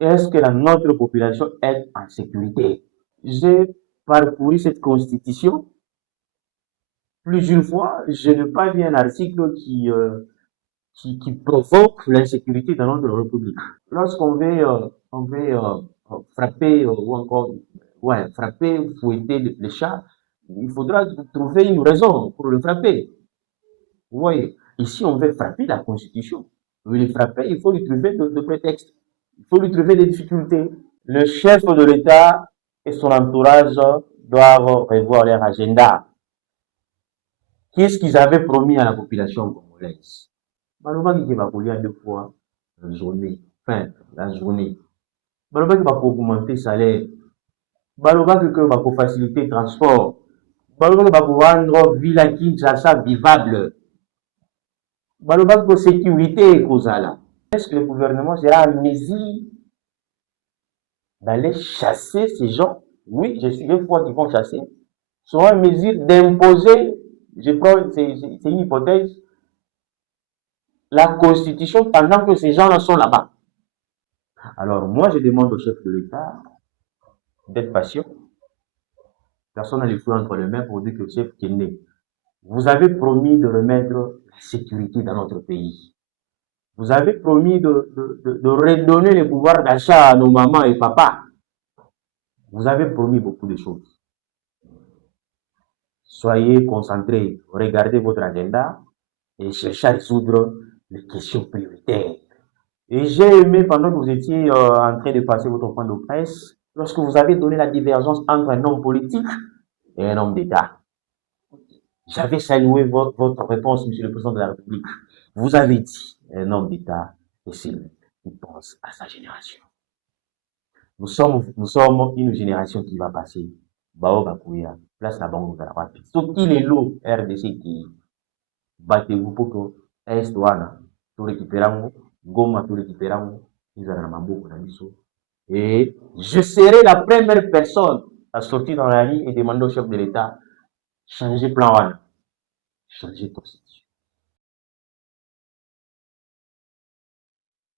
est-ce que notre population est en sécurité? J'ai parcouru cette constitution plusieurs fois. Je n'ai pas vu un article qui provoque l'insécurité dans notre République. Lorsqu'on veut, frapper ou encore ouais, frapper, fouetter le chat, il faudra trouver une raison pour le frapper. Vous voyez, ici on veut frapper la Constitution. Pour le frapper, il faut lui trouver de prétextes. Il faut lui trouver des difficultés. Le chef de l'État et son entourage doivent revoir leur agenda. Qu'est-ce qu'ils avaient promis à la population congolaise? Malheureusement, il va couler deux fois la journée. Enfin, la journée. Malheureusement, il va augmenter le salaire. Malheureusement, il va faciliter le transport. Malheureusement, il va rendre ville à Kinshasa vivable. Malheureusement, la sécurité kozala. Est-ce que le gouvernement sera en mesure d'aller chasser ces gens? Oui, je suis une fois qu'ils vont chasser. Sera en mesure d'imposer, je prends, c'est une hypothèse, la constitution pendant que ces gens-là sont là-bas. Alors, moi, je demande au chef de l'État d'être patient. Personne n'a les fouilles entre les mains pour dire que le chef est né. Vous avez promis de remettre la sécurité dans notre pays. Vous avez promis de redonner le pouvoir d'achat à nos mamans et papas. Vous avez promis beaucoup de choses. Soyez concentrés, regardez votre agenda et cherchez à résoudre les questions prioritaires. Et j'ai aimé pendant que vous étiez en train de passer votre point de presse, lorsque vous avez donné la divergence entre un homme politique et un homme d'État. J'avais salué votre réponse, Monsieur le Président de la République. Vous avez dit un homme d'État est celui qui pense à sa génération. Nous sommes une génération qui va passer. Bao Bakuya, place la banque de la rapide. Tout qui les lots RDC qui battez-vous pour que Est Douana, tout récupérons, Goma, tout récupérons, ils en ont beaucoup d'amisaux. Et je serai la première personne à sortir dans la rue et demander au chef de l'État, changer plan one, changer constitution.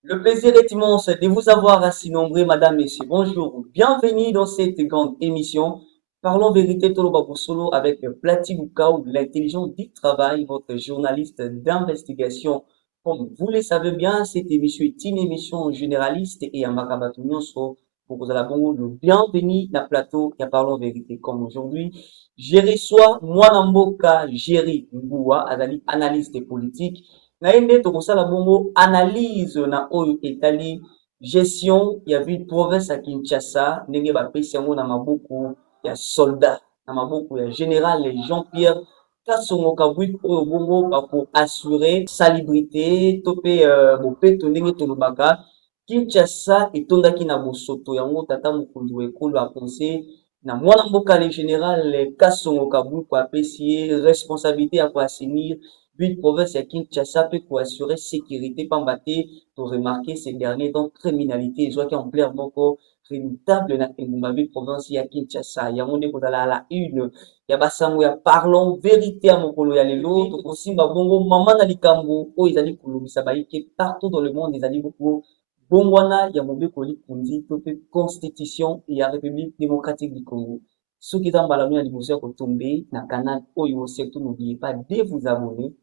Le plaisir est immense de vous avoir ainsi nombreux, madame, messieurs. Bonjour, bienvenue dans cette grande émission. Parlons vérité Toloba Solo avec Plati Bukao, l'intelligence du travail, votre journaliste d'investigation. Comme vous le savez bien, cette émission est une émission généraliste et à Makabatunyon so pour vous allez le bienvenue dans le plateau qui Parlons vérité. Comme aujourd'hui, je reçois Mwanamboka Jerry Ngoua, analyste politique. naye nde tokosala bongo analyse na oyo etali gestion ya ville province ya Kinshasa ndenge bapesi yango na maboko ya soldat na maboko ya général Jean-Pierre Kasongo Kabwik oyo bongo bakoassure salubrité to mpe bopeto ndenge tolobaka Kinshasa etondaki na bosoto yango tata mokonzi wa ekolo akonse na mwana mboka le général Kasongo Kabwik apesi ye responsabilité ya koassainir ville province ya Kinshasa peut pour assurer sécurité pambate pour remarquer ces derniers donc criminalité ezwaki ampleur moko redoutable na engumba ville province ya Kinshasa yango nde kozala la une ya basango ya parlons vérité ya mokolo ya lelo tokosimba bongo mama na likambo oyo ezali kolobisa bayike partout dans le monde ezali beaucoup bongwana ya mobeko likunzi to mpe constitution ya république démocratique du Congo soki eza mbala ya liboso ya kotombe na canal oyo surtout n'oubliez pas de vous abonner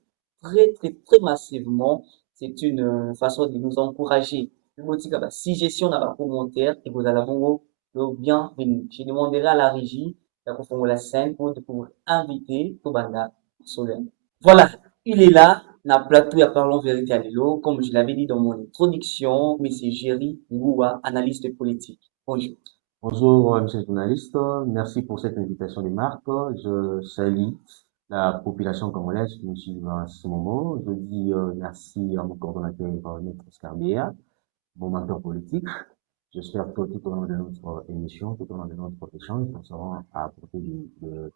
très massivement. C'est une façon de nous encourager. Si gestion n'a pas commentaire et vous allez avoir le bienvenue. Je demanderai à la régie de la scène pour pouvoir inviter Tobanda Solène. Voilà, il est là, na plateau à Parlons Vérité à Lilo, comme je l'avais dit dans mon introduction, M. Jerry Ngoua, analyste politique. Bonjour. Bonjour, monsieur le journaliste. Merci pour cette invitation de Marc. Je salue la population congolaise qui nous suit à ce moment. Je dis merci à mon coordonnateur, Maître Scarbia, mon mentor politique. J'espère que tout au long de notre émission, tout au long de notre échange, nous serons à apporter de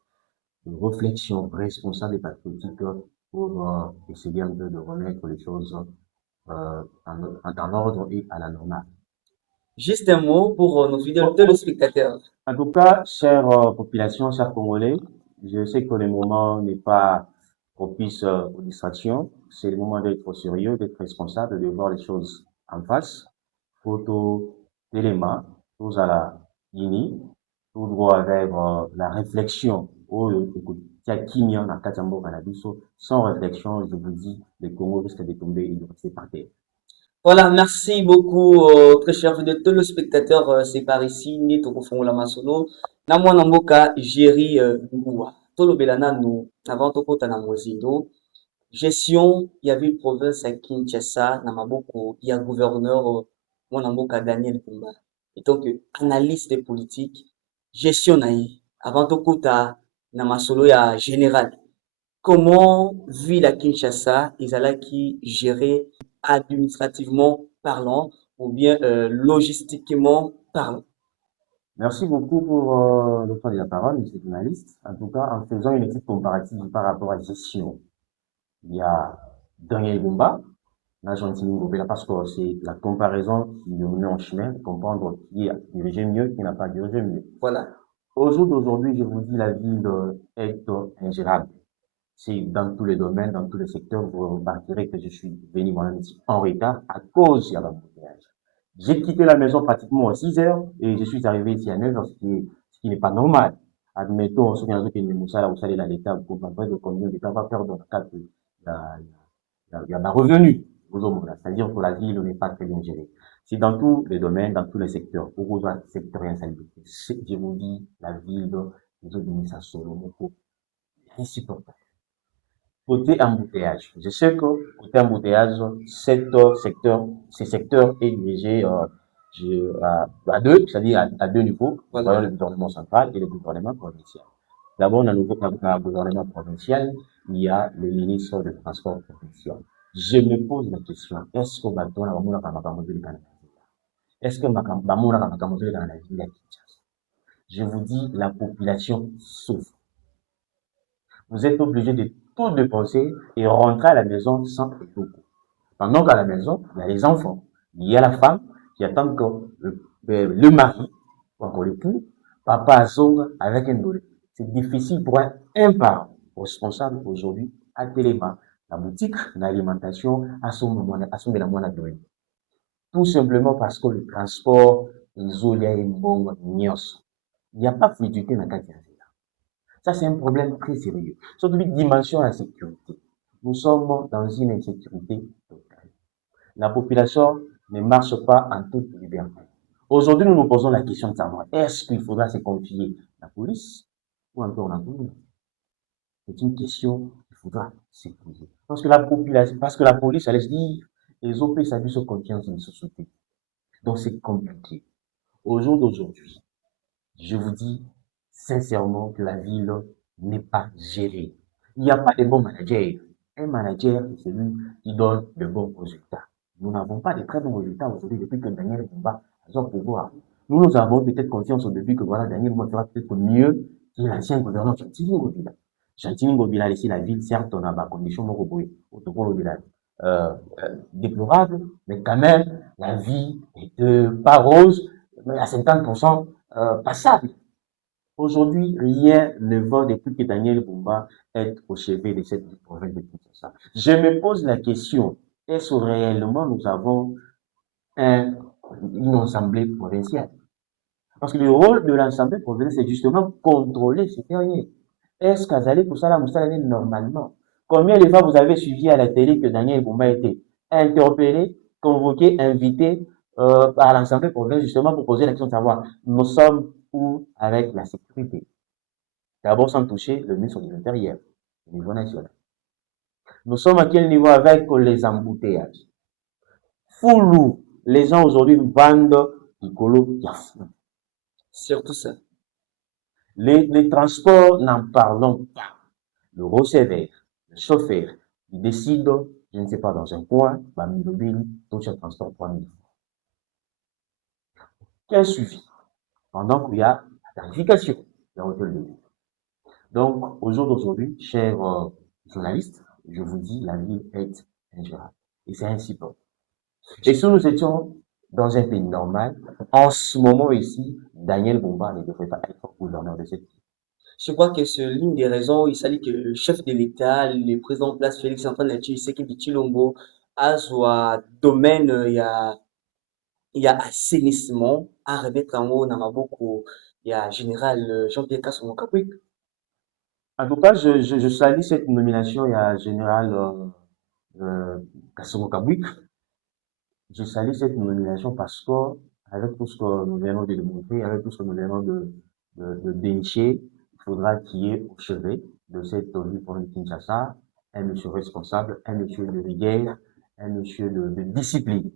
réflexions responsables et patriotiques pour essayer un peu de remettre les choses dans l'ordre et à la normale. Juste un mot pour nos fidèles téléspectateurs. En tout cas, chère population, chers Congolais, je sais que le moment n'est pas propice aux distractions. C'est le moment d'être sérieux, d'être responsable, de voir les choses en face. Photo Téléma, tous à la Guinée, tout droit vers la réflexion. Oh, écoute, il y a Kimia, dans Katambo, Canabiso, sans réflexion, je vous dis, le Congo risque de tomber et de rester par terre. Voilà, merci beaucoup, très chers fidèles téléspectateurs. C'est par ici, Nito Kofongola Masolo. Na mwana mboka, Jerry Ngua. Tolobela nanu, avant tokota na mozindo. Gestion ya ville province ya Kinshasa na maboko ya gouverneur mwana mboka Daniel Bumba. Et donc, analyste politique, gestion na ye. Avant tokota na masolo ya général. Comment ville à Kinshasa ezalaki gérée administrativement parlant ou bien logistiquement parlant. Merci beaucoup pour le temps de la parole, monsieur le journaliste. En tout cas, en faisant une étude comparative par rapport à la gestion, il y a Daniel Bumba, l'Argentine Ngobela, parce que c'est la comparaison qui nous met en chemin, comprendre qui a dirigé mieux, qui n'a pas dirigé mieux. Voilà. Au jour d'aujourd'hui, je vous dis, la ville est ingérable. C'est dans tous les domaines, dans tous les secteurs, vous remarquerez que je suis venu moi-même ici en retard à cause de l'embouteillage. J'ai quitté la maison pratiquement à 6 heures et je suis arrivé ici à 9 heures, ce qui n'est pas normal. Admettons, ce qui est Moussa, vous savez, l'État, vous comprendrez de combien l'État va perdre dans le cadre de la revenu. C'est-à-dire que la ville n'est pas très bien gérée. C'est dans tous les domaines, dans tous les secteurs. Au niveau du secteur insalubrité, je vous dis, la ville de Zobimisa Solo, insupportable. Côté embouteillage, je sais que côté embouteillage, ce secteur est dirigé à deux, c'est-à-dire à deux niveaux, Voilà. le gouvernement central et le gouvernement provincial. D'abord, dans le gouvernement provincial, il y a le ministre du Transport provincial. Je me pose la question, est-ce que est-ce que je vous dis, la population souffre. Vous êtes obligé de tout dépenser et rentrer à la maison sans beaucoup. Pendant qu'à la maison, il y a les enfants, il y a la femme qui attend que le mari, ou encore l'époux, papa assomme avec un dollar. C'est difficile pour un parent responsable aujourd'hui à Téléma, la boutique d'alimentation, assomme la moindre dollar. Tout simplement parce que le transport, isolé est bon, il n'y a pas fluidité dans la carte. Ça, c'est un problème très sérieux. Surtout une dimension insécurité. Nous sommes dans une insécurité totale. La population ne marche pas en toute liberté. Aujourd'hui, nous nous posons la question de savoir, est-ce qu'il faudra se confier à la police ou encore la commune? C'est une question qu'il faudra se poser. Parce que la police, elle se dit, les OP s'abusent de confiance dans la société. Donc, c'est compliqué. Au jour d'aujourd'hui, je vous dis sincèrement que la ville n'est pas gérée. Il n'y a pas de bons managers. Un manager, c'est celui qui donne de bons résultats. Nous n'avons pas de très bons résultats aujourd'hui depuis que Daniel Bumba a son pouvoir. Nous avons peut-être confiance au début que voilà, Daniel Bumba fera peut-être mieux que l'ancien gouverneur Chantini Ngobila. Chantini Ngobila a laissé la ville, certes, on a des conditions déplorables, mais quand même, la vie n'est pas rose, mais à 50% passable. Aujourd'hui, rien ne va depuis que Daniel Bumba est au chevet de cette province de Kinshasa. Je me pose la question, est-ce que réellement nous avons une assemblée provinciale? Parce que le rôle de l'assemblée provinciale, c'est justement contrôler ces derniers. Est-ce qu'Azali Poussala Moussala normalement? Combien de fois vous avez suivi à la télé que Daniel Bumba a été interpellé, convoqué, invité à l'assemblée provinciale justement pour poser la question de savoir, nous sommes où avec la sécurité? D'abord sans toucher le ministre de l'Intérieur, au niveau national. Nous sommes à quel niveau avec les embouteillages? Foulou, les gens aujourd'hui vendent du colo Yafou. Surtout ça. Les transports, n'en parlons pas. Le receveur, le chauffeur, il décide, je ne sais pas, dans un coin, tout ce transport 3000 francs. Quel suivi? Pendant qu'il y a la tarification, la hauteur de vie. Donc, au jour d'aujourd'hui, chers journalistes, je vous dis, la vie est ingérable. Et c'est ainsi bon. Et si nous étions dans un pays normal, en ce moment ici, Daniel Bumba ne devrait pas être gouverneur de cette ville. Je crois que c'est l'une des raisons, il s'agit que le chef de l'État, le président en place, Félix Antoine Tshisekedi Tshilombo, a son domaine, il y a il y a assainissement à remettre en haut dans Maboko. Il y a général Jean-Pierre Kassomo Kapwik. En tout cas, je salue cette nomination. Il y a Général Kassomo Kabwik. Je salue cette nomination parce que, avec tout ce que nous venons de démontrer, avec tout ce que nous venons de dénicher, il faudra qu'il y ait au chevet de cette ville pour le Kinshasa un monsieur responsable, un monsieur de rigueur, un monsieur de discipline.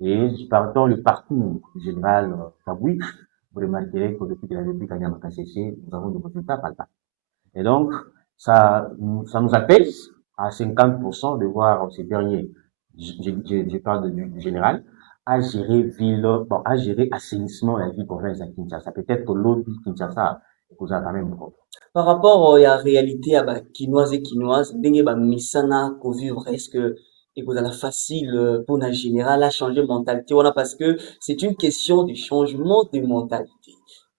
Et partant le parcours du général Kabwik, vous remarquerez que depuis que la République a Nyamaka cessé, nous avons des résultats palpables. Et donc, ça nous apaise à 50% de voir ces derniers, je parle du général, à gérer ville, bon, à gérer assainissement et la ville province à Kinshasa. Peut-être que l'autre ville Kinshasa vous a quand même propre. Par rapport à la réalité à Kinoise et Kinoise, ndenge ba misana ko vivre, est-ce que et vous la facile pour un général à changer mentalité voilà parce que c'est une question de changement de mentalité.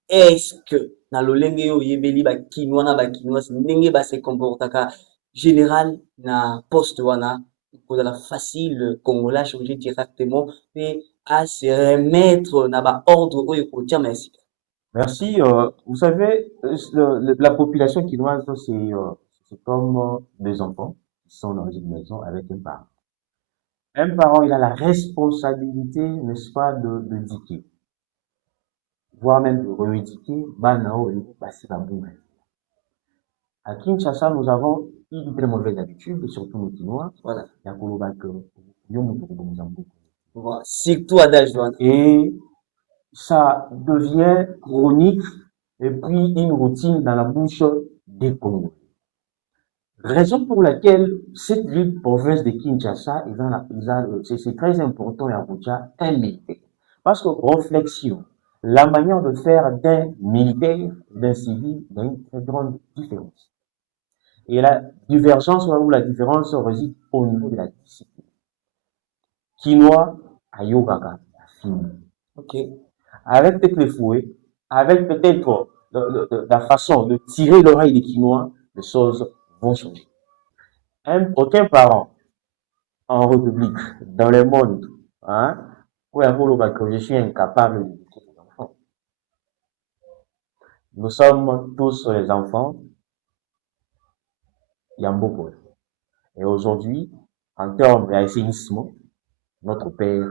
Est-ce que na lolenge yo yebeli ba Kinois na ba Kinoise ndenge ba se comportaka général na poste wana pour la facile congolais changer directement et à se remettre na ba ordre oyo ko tia merci. Merci. Vous savez, la population quinoise, c'est comme des enfants qui sont dans une maison avec un parent. Un parent, il a la responsabilité, n'est-ce pas, de diquer, voire même de rééduquer, à Kinshasa, nous avons une très mauvaise habitude, surtout nous Quinois, Voilà. Voilà. Surtout à Dajuan. Et ça devient chronique et puis une routine dans la bouche des Congolais. Raison pour laquelle cette ville province de Kinshasa, c'est très important à Abuja, un militaire. Parce que réflexion, la manière de faire d'un militaire, d'un civil, il y a une très grande différence. Et la divergence ou la différence réside au niveau de la discipline. Quinois, Ayogaka, fini. Ok. Avec peut-être les fouets, avec peut-être la façon de tirer l'oreille des Quinois, les choses vont changer. Aucun parent en République, dans le monde, hein, que je suis incapable d'éduquer les enfants. Nous sommes tous les enfants Yamboko. Et aujourd'hui, en termes d'assainissement, notre père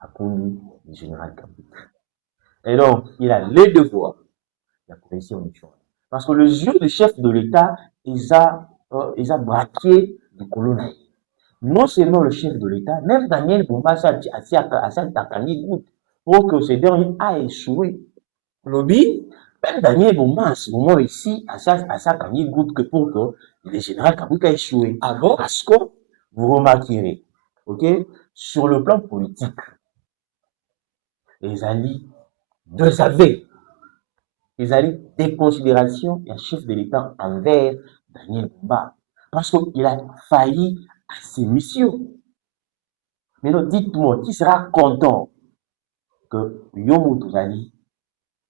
a connu le général Kabila. Et donc, il a les devoirs de la correction des choses. Parce que le jeu du chef de l'État, ils a braqué le colonel. Non seulement le chef de l'État, même Daniel Bombassa a pour que ce dernier a échoué. Lobby, même Daniel Bombassa, à ce moment ici, a goutte que pour que le général Kabila a échoué. Ah bon? Parce que vous remarquerez, ok, sur le plan politique, les alliés des considérations et un chef de l'État envers Daniel Bumba. Parce qu'il a failli à ses missions. Maintenant, dites-moi, qui sera content que Yomo Touzali,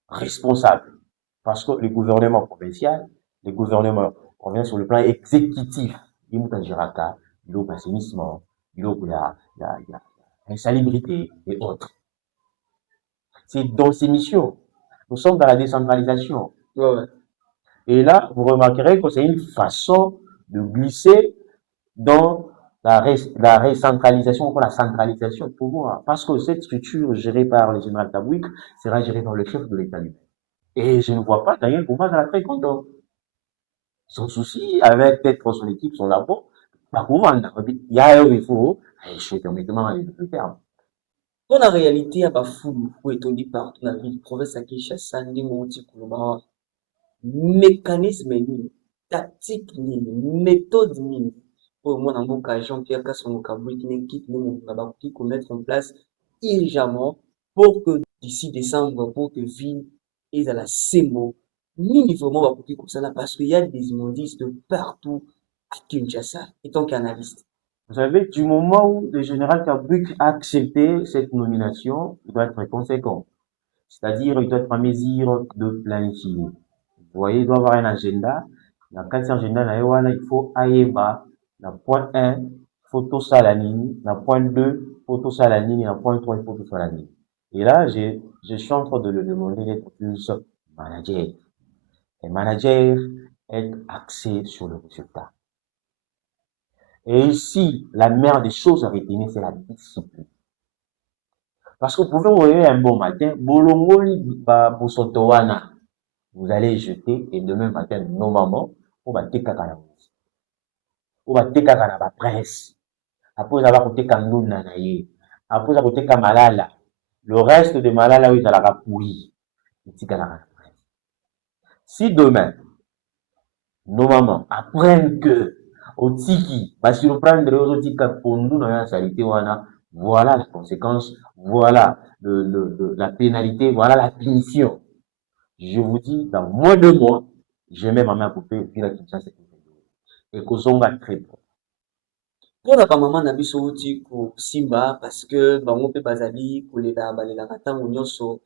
responsable, parce que le gouvernement provincial, le gouvernement revient sur le plan exécutif, il y a Jiraka, il y a l'assainissement, il y a l'insalubrité et autres. C'est dans ces missions. Nous sommes dans la décentralisation. Ouais. Et là, vous remarquerez que c'est une façon de glisser dans la recentralisation ou la centralisation du pouvoir. Parce que cette structure gérée par le général Kabwik sera gérée par le chef de l'État lui-même. Et je ne vois pas Daniel Boumba dans la très content. Son souci avec peut-être son équipe, son labo, pas courant. Il y a un il faut, je suis permettement le terme. Pour la réalité, à Bafoulou, où est-on dit partout dans la ville, province à Kinshasa, Ndimouti, Kouloba, mécanisme ni, tactique ni, méthode ni, pour moi, dans mon cas, Jean-Pierre Kassomo Kabwik, une équipe, nous, qui mettre en place urgemment pour que d'ici décembre, pour que ville et à la CEMO, ni vraiment va comme ça là, parce qu'il y a des immondices de partout à Kinshasa, étant qu'analyste. Vous savez, du moment où le général Kabwik a accepté cette nomination, il doit être conséquent. C'est-à-dire, il doit être en mesure de planifier. Vous voyez, il doit avoir un agenda. Dans le cadre de agenda, il faut Aïeba, la point 1, photo Salanini, la point 2, photo Salanini, la point 3, photo Salanini. Et là, je suis en train de le demander d'être plus manager. Et manager est axé sur le résultat. Et ici, la meilleure des choses à retenir, c'est la discipline. Parce que vous pouvez vous réveiller un bon matin, bolongoli bosotowana, vous allez jeter, et demain matin, normalement, on va tekaka na vous. On va tekaka na ba presse. Après, ça va koteka nduna na ye. Après, ça va koteka malala. Le reste de malala, oui, ça la pourri. Si demain, nos mamans apprennent que au tiki, va surprendre aux tika pondu na salité wana, voilà la conséquence, voilà la pénalité, voilà la punition. Je vous dis, dans moins de mois, je mets ma main à couper, puis la Kinshasa, et Kozonga très bon. mpona bamama na biso outi kosimba parce que bango mpe bazali kolela balelaka ntango nyonso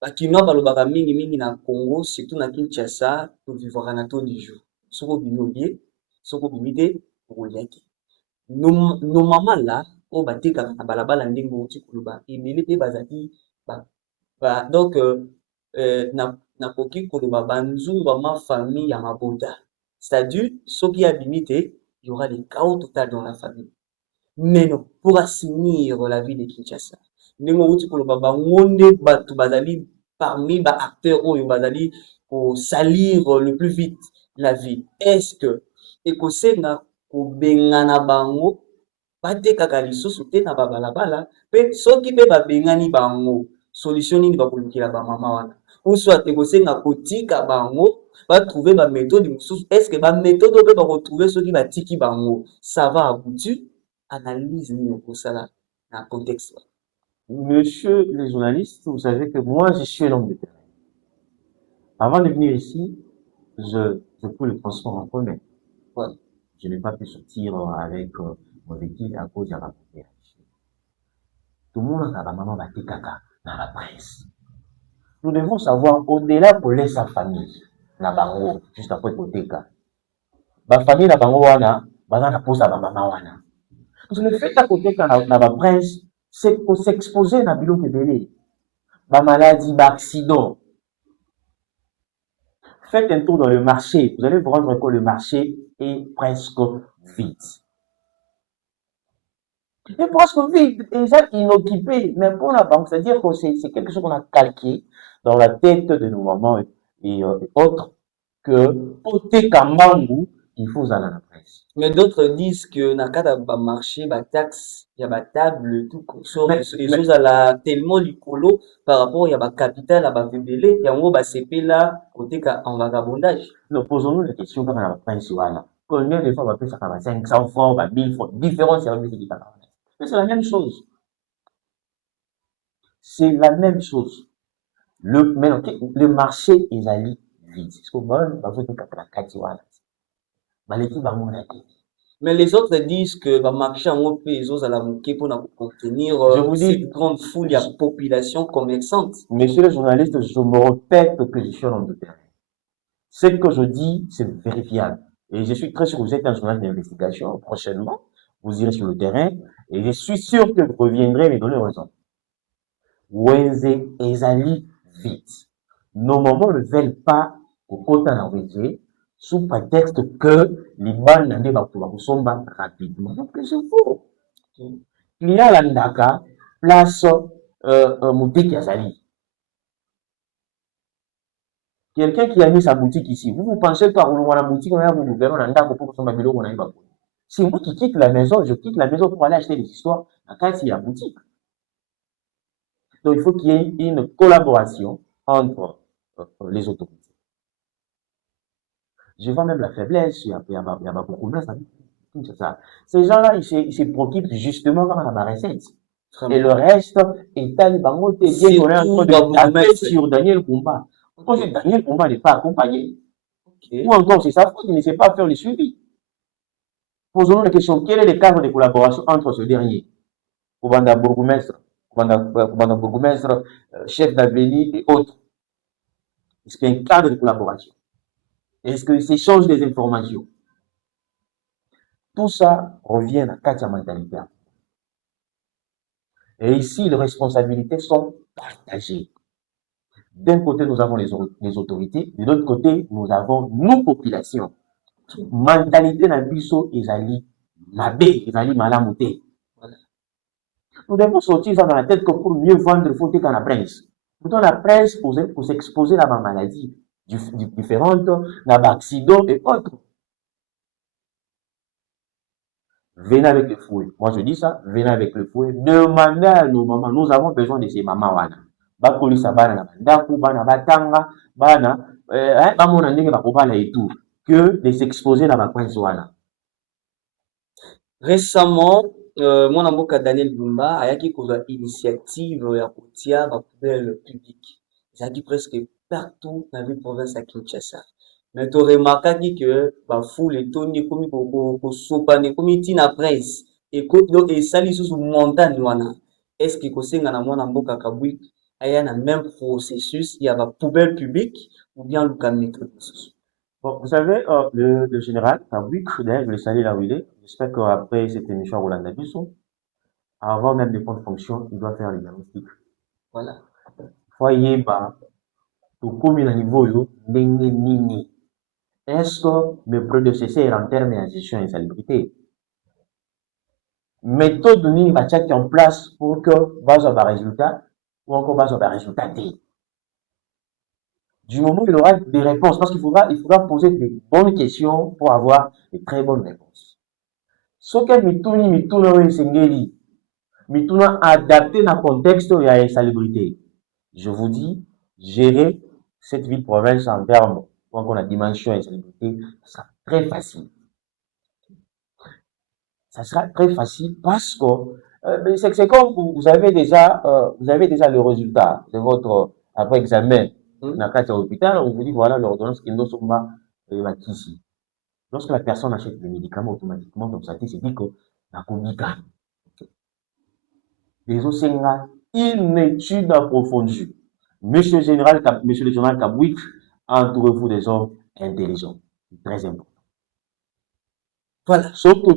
bakinois balobaka mingimingi na congo surtout na kinshasa tovivwaka na to du jour soki obimi olie soki obimi te okoliaki nos mama la oyo batekaka na balabala ndenge outi koloba ebele mpe bazali donc nakoki koloba banzungu bama famille ya mabota c'est-à-dire soki abimi te il y aura des chaos total dans la famille. Mais non, pour assainir la vie de Kinshasa, ndenge outi koloba bango nde bato bazali parmi ba acteurs oyo bazali salir le plus vite la vie. Est-ce que ekosenga kobengana bango batekaka lisusu te na babalabala mpe soki mpe babengani bango solution nini bakolukela bamama wana ou soit ekosenga kotika bango batrouve baméthode mosusu estce baméthode oyo mpe bakotrouve soki batiki bango ça va aboutir analyse nini okosala na contexte wana. Monsieur les journalistes, vous savez que moi, je suis un homme de terrain. Avant de venir ici, je fais le transport en commun. Ouais. Je n'ai pas pu sortir avec mon véhicule à cause de la frontière. Tout le monde a la maman bâti caca dans la presse. Nous devons savoir, au-delà pour laisser sa famille, la bango, juste après côté cas. La famille, la bango, wana, bazana pose à la maman, wana. Parce que le fait à côté quand la presse, c'est pour s'exposer dans le bilot de délai. Ma maladie, ma accident. Faites un tour dans le marché. Vous allez vous rendre compte que le marché est presque vide. Il est presque vide, déjà inoccupé. Mais pour la banque, c'est-à-dire que c'est quelque chose qu'on a calqué dans la tête de nos mamans et autres, que pour Tekamangou, il faut aller à la presse. Mais d'autres disent que na kata ba marché ba taxe ya ba table tout so ezozala tellement likolo par rapport ya ba capital ya ba vebele yango ba sepela koteka en vagabondage. Nous posons-nous la question quand on a la presse voilà. Combien de fois on va payer ça 500 francs, 1000 francs, différents services qui parlent. Mais c'est la même chose. C'est la même chose. Le marché est allé vide. C'est ce qu'on va faire. Mais les autres disent que le marché en haut pays pour contenir cette grande foule de population commerçante. Messieurs les journalistes, je me répète que je suis un homme de terrain. Ce que je dis, c'est vérifiable. Et je suis très sûr que vous êtes un journaliste d'investigation. Prochainement, vous irez sur le terrain et je suis sûr que vous reviendrez me donner raison. Wenze ezali vite. Nos mamans ne veulent pas au côté en Wenze sous prétexte que les balles n'en va pas rapidement. Donc c'est faux. Il y a la ndaka, place Mouteki Azali. Quelqu'un qui a mis sa boutique ici, vous pensez pas que la boutique, on a vous verrez un ndaka pour son babylon, on a eu. C'est moi qui quitte la maison, je quitte la maison pour aller acheter des histoires quand il y a boutique. Donc il faut qu'il y ait une collaboration entre les autorités. Je vois même la faiblesse, il y a beaucoup de ça. Ces gens-là, ils se préoccupent justement par la recette. Et le reste, État Bango, bien qu'on est en train de taper sur Daniel Kumba. Quand Daniel Kumba n'est pas accompagné. Ou encore, c'est sa faute, il ne sait pas faire le suivi. Posons-nous la question, quel est le cadre de collaboration entre ce dernier, Koubanda bourgmestre, chef d'avenue et autres? Est-ce qu'il y a un cadre de collaboration? Est-ce qu'ils s'échangent des informations? Tout ça revient à la mentalité. Et ici, les responsabilités sont partagées. D'un côté, nous avons les autorités, de l'autre côté, nous avons nos populations. Mentalité na biso ezali mabe, ezali malamu te. Nous devons sortir ça dans la tête que pour mieux vendre, il faut être dans la presse. Pourtant, la presse, pour s'exposer à ma maladie différentes, à accidents et autres. Venez avec le fouet. Moi, je dis ça, venez avec le fouet. Demandez à nos mamans. Nous avons besoin de ces mamans. Bakolisa bana na bandaku, bana batanga, bana, bamona ndenge bakobala et tout. Que de s'exposer dans ma presse. Récemment, mwana mboka Daniel Bumba ayaki kozwa initiative ya kotia ba poubelle publique. Ezalaki presque partout na ville province ya Kinshasa. Mais to remarquaki que ba foule etondi ekomi kosopana ekomi ntina presse esali lisusu montagne wana. Est-ce que kosenga na mwana mboka Kabwik aya na même processus ya ba poubelle publique ou bien luka méthode mosusu? Bon, vous savez, le général Kabwik, d'ailleurs, je le salue là où il est. J'espère qu'après cette émission Rolanda Bisso, avant même de prendre fonction, il doit faire le diagnostic. Voilà. Foyer bas, tout comme il a niveau yo, ndenge nini. Est-ce que mes prédécesseurs en termes de gestion et salubrité, méthode nini va tchaki en place pour que base à résultat ou encore base à résultat D. Du moment où il aura des réponses, parce qu'il faudra poser des bonnes questions pour avoir de très bonnes réponses. Ce que mituna we sengeli, mituna adapté dans le contexte de la salubrité. Je vous dis, gérer cette ville-province en termes, quand on a dimension et salubrité, ça sera très facile. Ça sera très facile parce que c'est comme vous avez déjà le résultat de votre après examen. Dans le cas de l'hôpital, on vous dit voilà l'ordonnance qui nous sommes ici. Lorsque la personne achète des médicaments, automatiquement, comme ça, c'est dit que la communication. Les autres, une étude approfondie. Monsieur le général Kabwik, entourez-vous des hommes intelligents. C'est très important. Voilà. Surtout,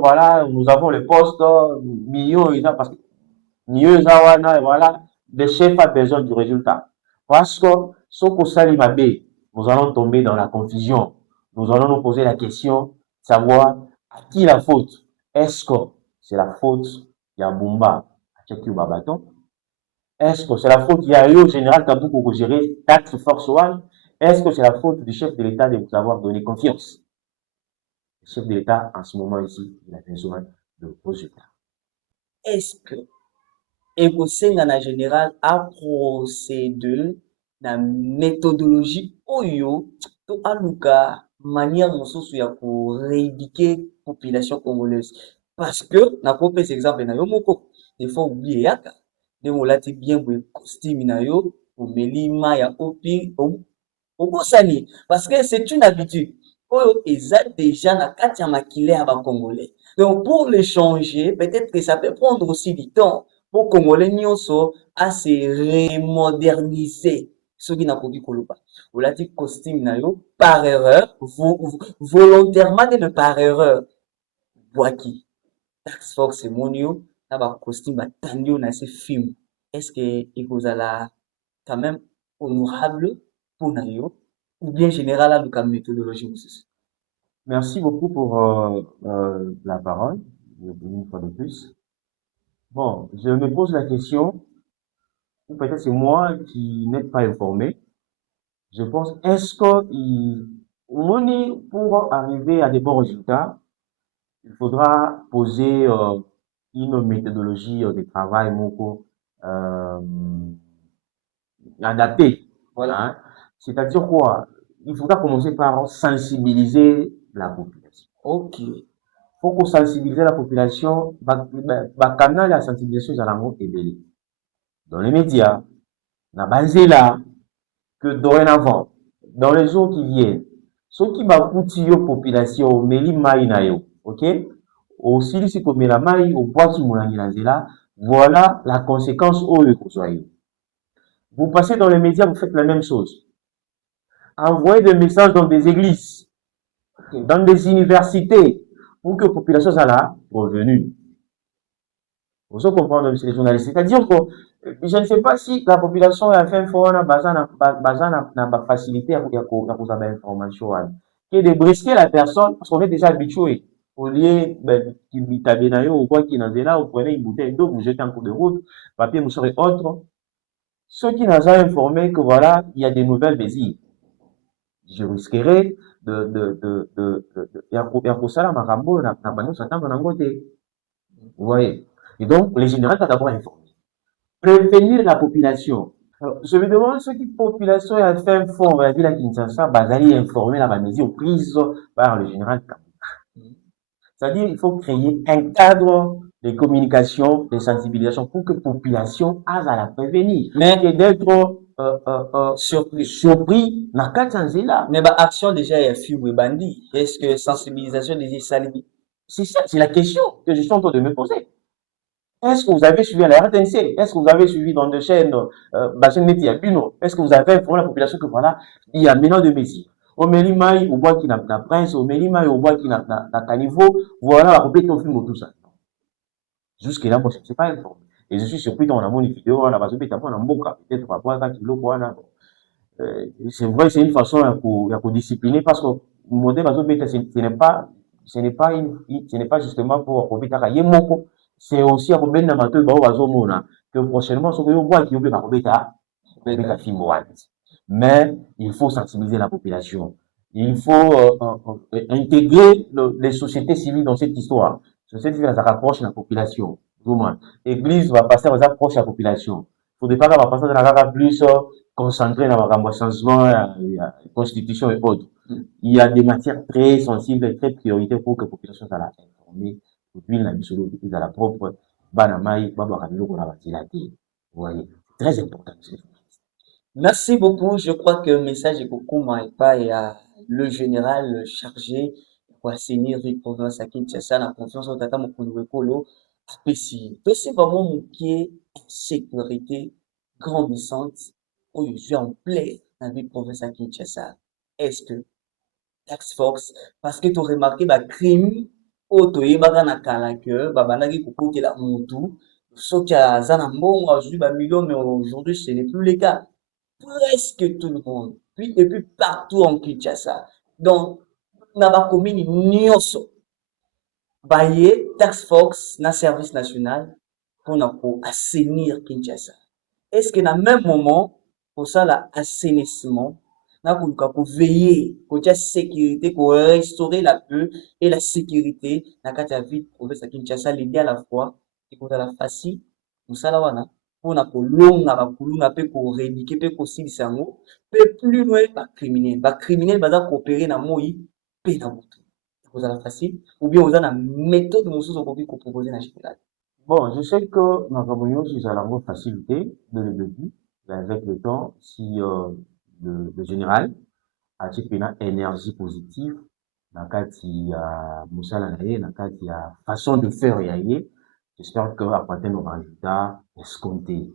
voilà, nous avons les postes, millions, parce que voilà, le chef a besoin du résultat. Parce que, nous allons tomber dans la confusion. Nous allons nous poser la question, savoir à qui la faute. Est-ce que c'est la faute Yabumba à Babaton? Est-ce que c'est la faute au général Kabou pour gérer Tax Force One? Est-ce que c'est la faute du chef de l'État de vous avoir donné confiance? Le chef de l'État, en ce moment ici, il a besoin de résultats. Est-ce que ekosenga na général a procédé na méthodologie oyo to aluka manière mosusu ya ko rééduquer population congolaise? Parce que na kopesa exemple na yo moko des fois oublier yaka ndenge olati bien boye costume na yo omeli mai ya opi obosani parce que c'est une habitude oyo eza déjà na kati ya makila ya bacongolais. Donc pour le changer, peut-être que ça peut prendre aussi du temps pour Congolais nyonso à se remoderniser. Ce qui n'a pas dit koloba. Vous l'avez dit costume na yo par erreur, volontairement de par erreur. Boaki. Tax Force monio na ba costume ba tandio na ce film. Est-ce que il vous a la quand même honorable pour nayo ou bien général à la méthodologie aussi? Merci beaucoup pour la parole, une fois de plus. Bon, je me pose la question, ou peut-être c'est moi qui n'ai pas informé. Je pense, est-ce que pour arriver à des bons résultats, il faudra poser une méthodologie de travail adaptée. Voilà. Hein? C'est-à-dire quoi? Il faudra commencer par sensibiliser la population. Ok. Faut qu'on sensibilise la population, canal la sensibilisation dans les médias, dans la que dorénavant, dans les jours qui viennent, ceux qui m'accoutent la population, meli maïnayo, ok? Aussi, si comme la maï, au bois qui voilà la conséquence au lieu que vous passez dans les médias, vous faites la même chose. Envoyez des messages dans des églises, dans des universités, pour que la population soit là, revenue. Vous comprenez, monsieur les journalistes. C'est-à-dire que je ne sais pas si la population a fait une facilité à avoir l'information. Qui est de brisquer la personne parce qu'on est déjà habitué. Au lieu qu'il t'abonne ou quoi qu'il en est là, vous prenez une bouteille d'eau, vous jetez en cours de route, papier, mouchoir et autres. Ceux qui nous ont informé que voilà, il y a des nouvelles bézies. Je risquerais ya kosala makambo na bando satanga nango te. Vous voyez? Et donc, les généraux doivent d'abord informer. Prévenir la population. Alors, je me demande ce que la population a fait fond la ville à Kinshasa, basali informer la mesure prise par le général Kabila. C'est-à-dire, il faut créer un cadre de communication, de sensibilisation pour que la population aille à la prévenir. Mais d'être surpris dans le cadre de là. Mais bah, action déjà est fumé bandit. Est-ce que sensibilisation des salariés? C'est ça, c'est la question que je suis en train de me poser. Est-ce que vous avez suivi la RTNC? Est-ce que vous avez suivi dans des chaînes, est-ce que vous avez informé la population que voilà, il y a maintenant de mesures? Au Mélimaï, au bois qui n'a pas prince, au Mélimaï, au bois qui n'a pas niveau, voilà, la population film tout ça. Jusque-là, moi, je ne sais pas informé. Et je suis surpris dans mon vidéo, on a pas peut-être par rapport à kilo, c'est vrai, c'est une façon de discipliner parce que ce n'est pas justement pour Robita Yemoko, c'est aussi à Robin Namato Bazomona que prochainement, ce que vous voyez qui est Robita mais il faut sensibiliser la population. Il faut intégrer les sociétés civiles dans cette histoire. La société civile, ça rapproche la population. L'église va passer à approche la population. Il ne faudrait pas passer dans la plus concentré dans le changement, la constitution et autres. Il y a des matières très sensibles et très prioritaires pour que la population soit informée. Depuis la mission de la propre Banamaï, Babaramilo, vous voyez, très important. Merci beaucoup. Je crois que le message est beaucoup pas et le général chargé pour assainir les provinces à Kinshasa, la confiance au Tata Mokono apprécié. C'est vraiment mon pied sécurité grandissante où je suis en plein dans la province à Kinshasa. Est-ce que Tax Force, parce que tu as remarqué, bah, crime, auto et bagana kalake, bah, banagi kukote la montou, sauf qu'il y a Zanambon, aujourd'hui, bah, millions, mais aujourd'hui, ce n'est plus le cas. Presque tout le monde. Puis, et puis partout en Kinshasa. Donc, na ba commune nyonso. Baye tax force na service national pour assainir Kinshasa. Est-ce que dans le même moment, pour ça, l'assainissement, pour veiller, pour la sécurité, pour restaurer la paix et la sécurité, dans la ville, pour Kinshasa, l'aider à la fois, et pour la facile, pour ça, là, pour na kolonga bakuluna pe ko rédiquer pe ko silisa yango pe plus loin ba criminel baza coopérer na moi pe na mutu kozala facile ou bien oza na méthode mosusu okoki koproposer na général. Bon, je sais que makambo nyonso ezalaka facilité de le début, mais avec le temps, si le général atie pena énergie positive na kati ya mosala na ye, na kati ya façon de faire ya ye, j'espère qu'après nos résultats escomptés.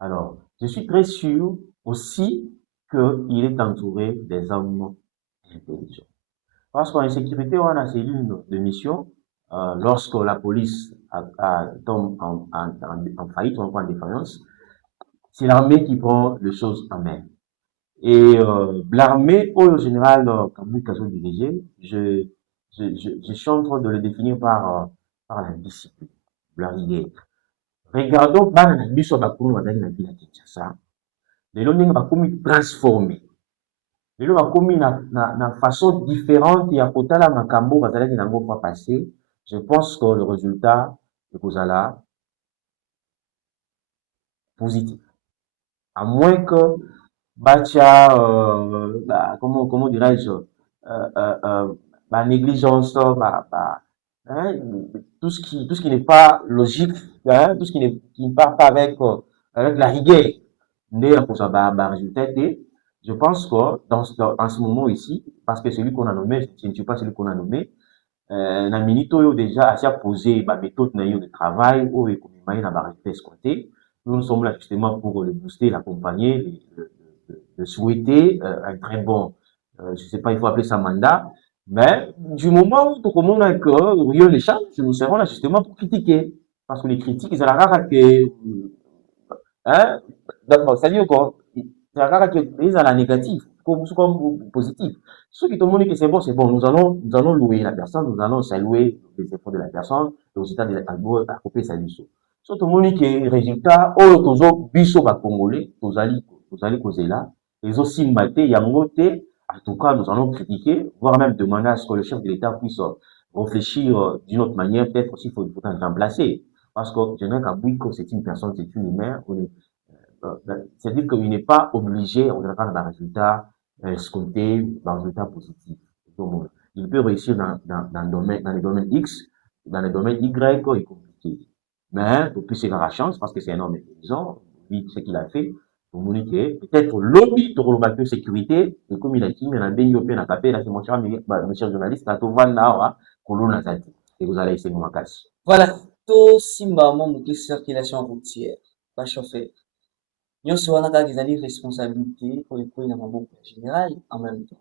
Alors, je suis très sûr aussi qu'il est entouré des hommes intelligents. Parce qu'en sécurité, on a cellule de mission. Lorsque la police tombe en faillite ou en défaillance, c'est l'armée qui prend les choses en main. Et l'armée, au général, comme Kazo dirigé, je suis en train de le définir par la discipline, la rigueur. Regardons bana na biso bakulu bazali na ville ya Kinshasa. Lelo ndenge bakomi transformé. Lelo bakomi na façon différente ya kotala makambo bazalaki nango fois passé. Je pense que le résultat ekozala positif. À moins que batia comment dirais-je négligence hein, tout ce qui n'est pas logique, hein, tout ce qui ne part pas avec la rigueur, résultat. Je pense que dans ce moment ici, parce que celui qu'on a nommé, je ne suis pas celui qu'on a nommé, na minute déjà assez posé ma méthode de travail ou nous sommes là justement pour le booster, l'accompagner, le souhaiter un très bon, je sais pas, il faut appeler ça mandat, mais du moment où tout le monde a que rien ne change, nous serons là justement pour critiquer. parce que les critiques, ils ont la rare que, hein, d'accord, c'est-à-dire quoi, ils ont la rare que, ils ont la négative, comme positive. Ceux qui te montrent que c'est bon, nous allons louer la personne, nous allons saluer les efforts de la personne, les résultats de l'album, à côté de sa mission. Ceux qui te montrent que résultat, oh, tozo, biso, ba congolais, tozali causer là, les aussi maté, yangote, en tout cas, nous allons critiquer, voire même demander à ce que le chef de l'État puisse réfléchir d'une autre manière, peut-être aussi, il faut remplacer. Parce que, je n'ai qu'à que c'est une personne, c'est une humaine, c'est-à-dire qu'il n'est pas obligé, on n'a pas un résultat escompté, un résultat positif. Donc, il peut réussir dans le domaine X, dans le domaine Y, il est compliqué. Mais, depuis, c'est la chance, parce que c'est un homme intelligent, vu ce qu'il a fait, pour montrer que peut-être lobby de sécurité, et comme il a dit, mais la bien européenne a tapé, là, c'est mon cher journaliste, là, tout va là, colonne à et vous allez essayer de me casser. Voilà, to simba mo moke circulation routière, ba chauffeur. Nyonso wana kaka ezali responsabilité oyo ekwei na maboko ya général en même temps.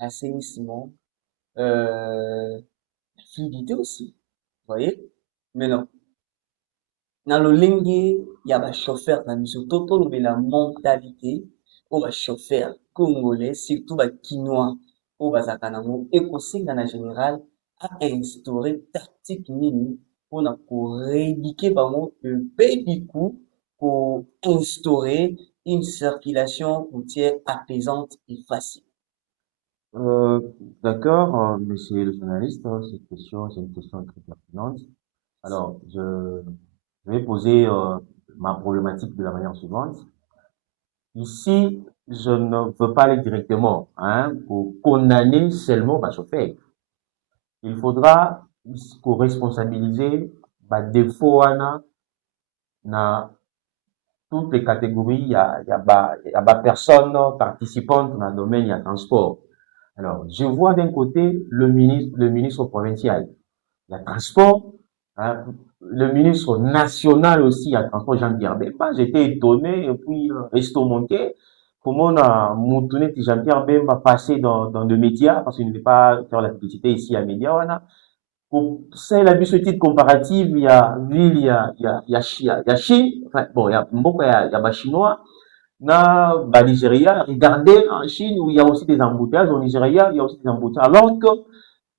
Assainissement, la fluidité aussi, vous voyez? Mais non, na lolenge ya ba chauffeur na biso to tolobela mentalité oyo ba chauffeur congolais surtout ba kinois oyo bazalaka nango ekosenga na général instaurer tactique nini mpona korééduquer bango mpe du coup instaurer une circulation routière apaisante et facile. Euh, d'accord, monsieur le journaliste, c'est une question très pertinente. Alors, je vais poser ma problématique de la manière suivante. Ici, je ne veux pas aller directement pour condamner seulement ma chauffeur. Il faudra co-responsabiliser ma défaut na toutes les catégories, il y a personnes participantes dans le domaine du transport. Alors, je vois d'un côté le ministre provincial, il y a transport, hein, le ministre national aussi, il y a transport, Jean-Pierre Bemba. J'étais étonné, et puis, resto monté, comment on a montonné Jean-Pierre Bemba passer dans des médias, parce qu'il ne veut pas faire la publicité ici à Média, voilà. C'est la titre comparative, il y a ville, il y a Chine, enfin, bon, il y a beaucoup, il y a chinois, na ba Nigeria, regardez en Chine où il y a aussi des embouteillages, au Nigeria, il y a aussi des embouteillages, alors que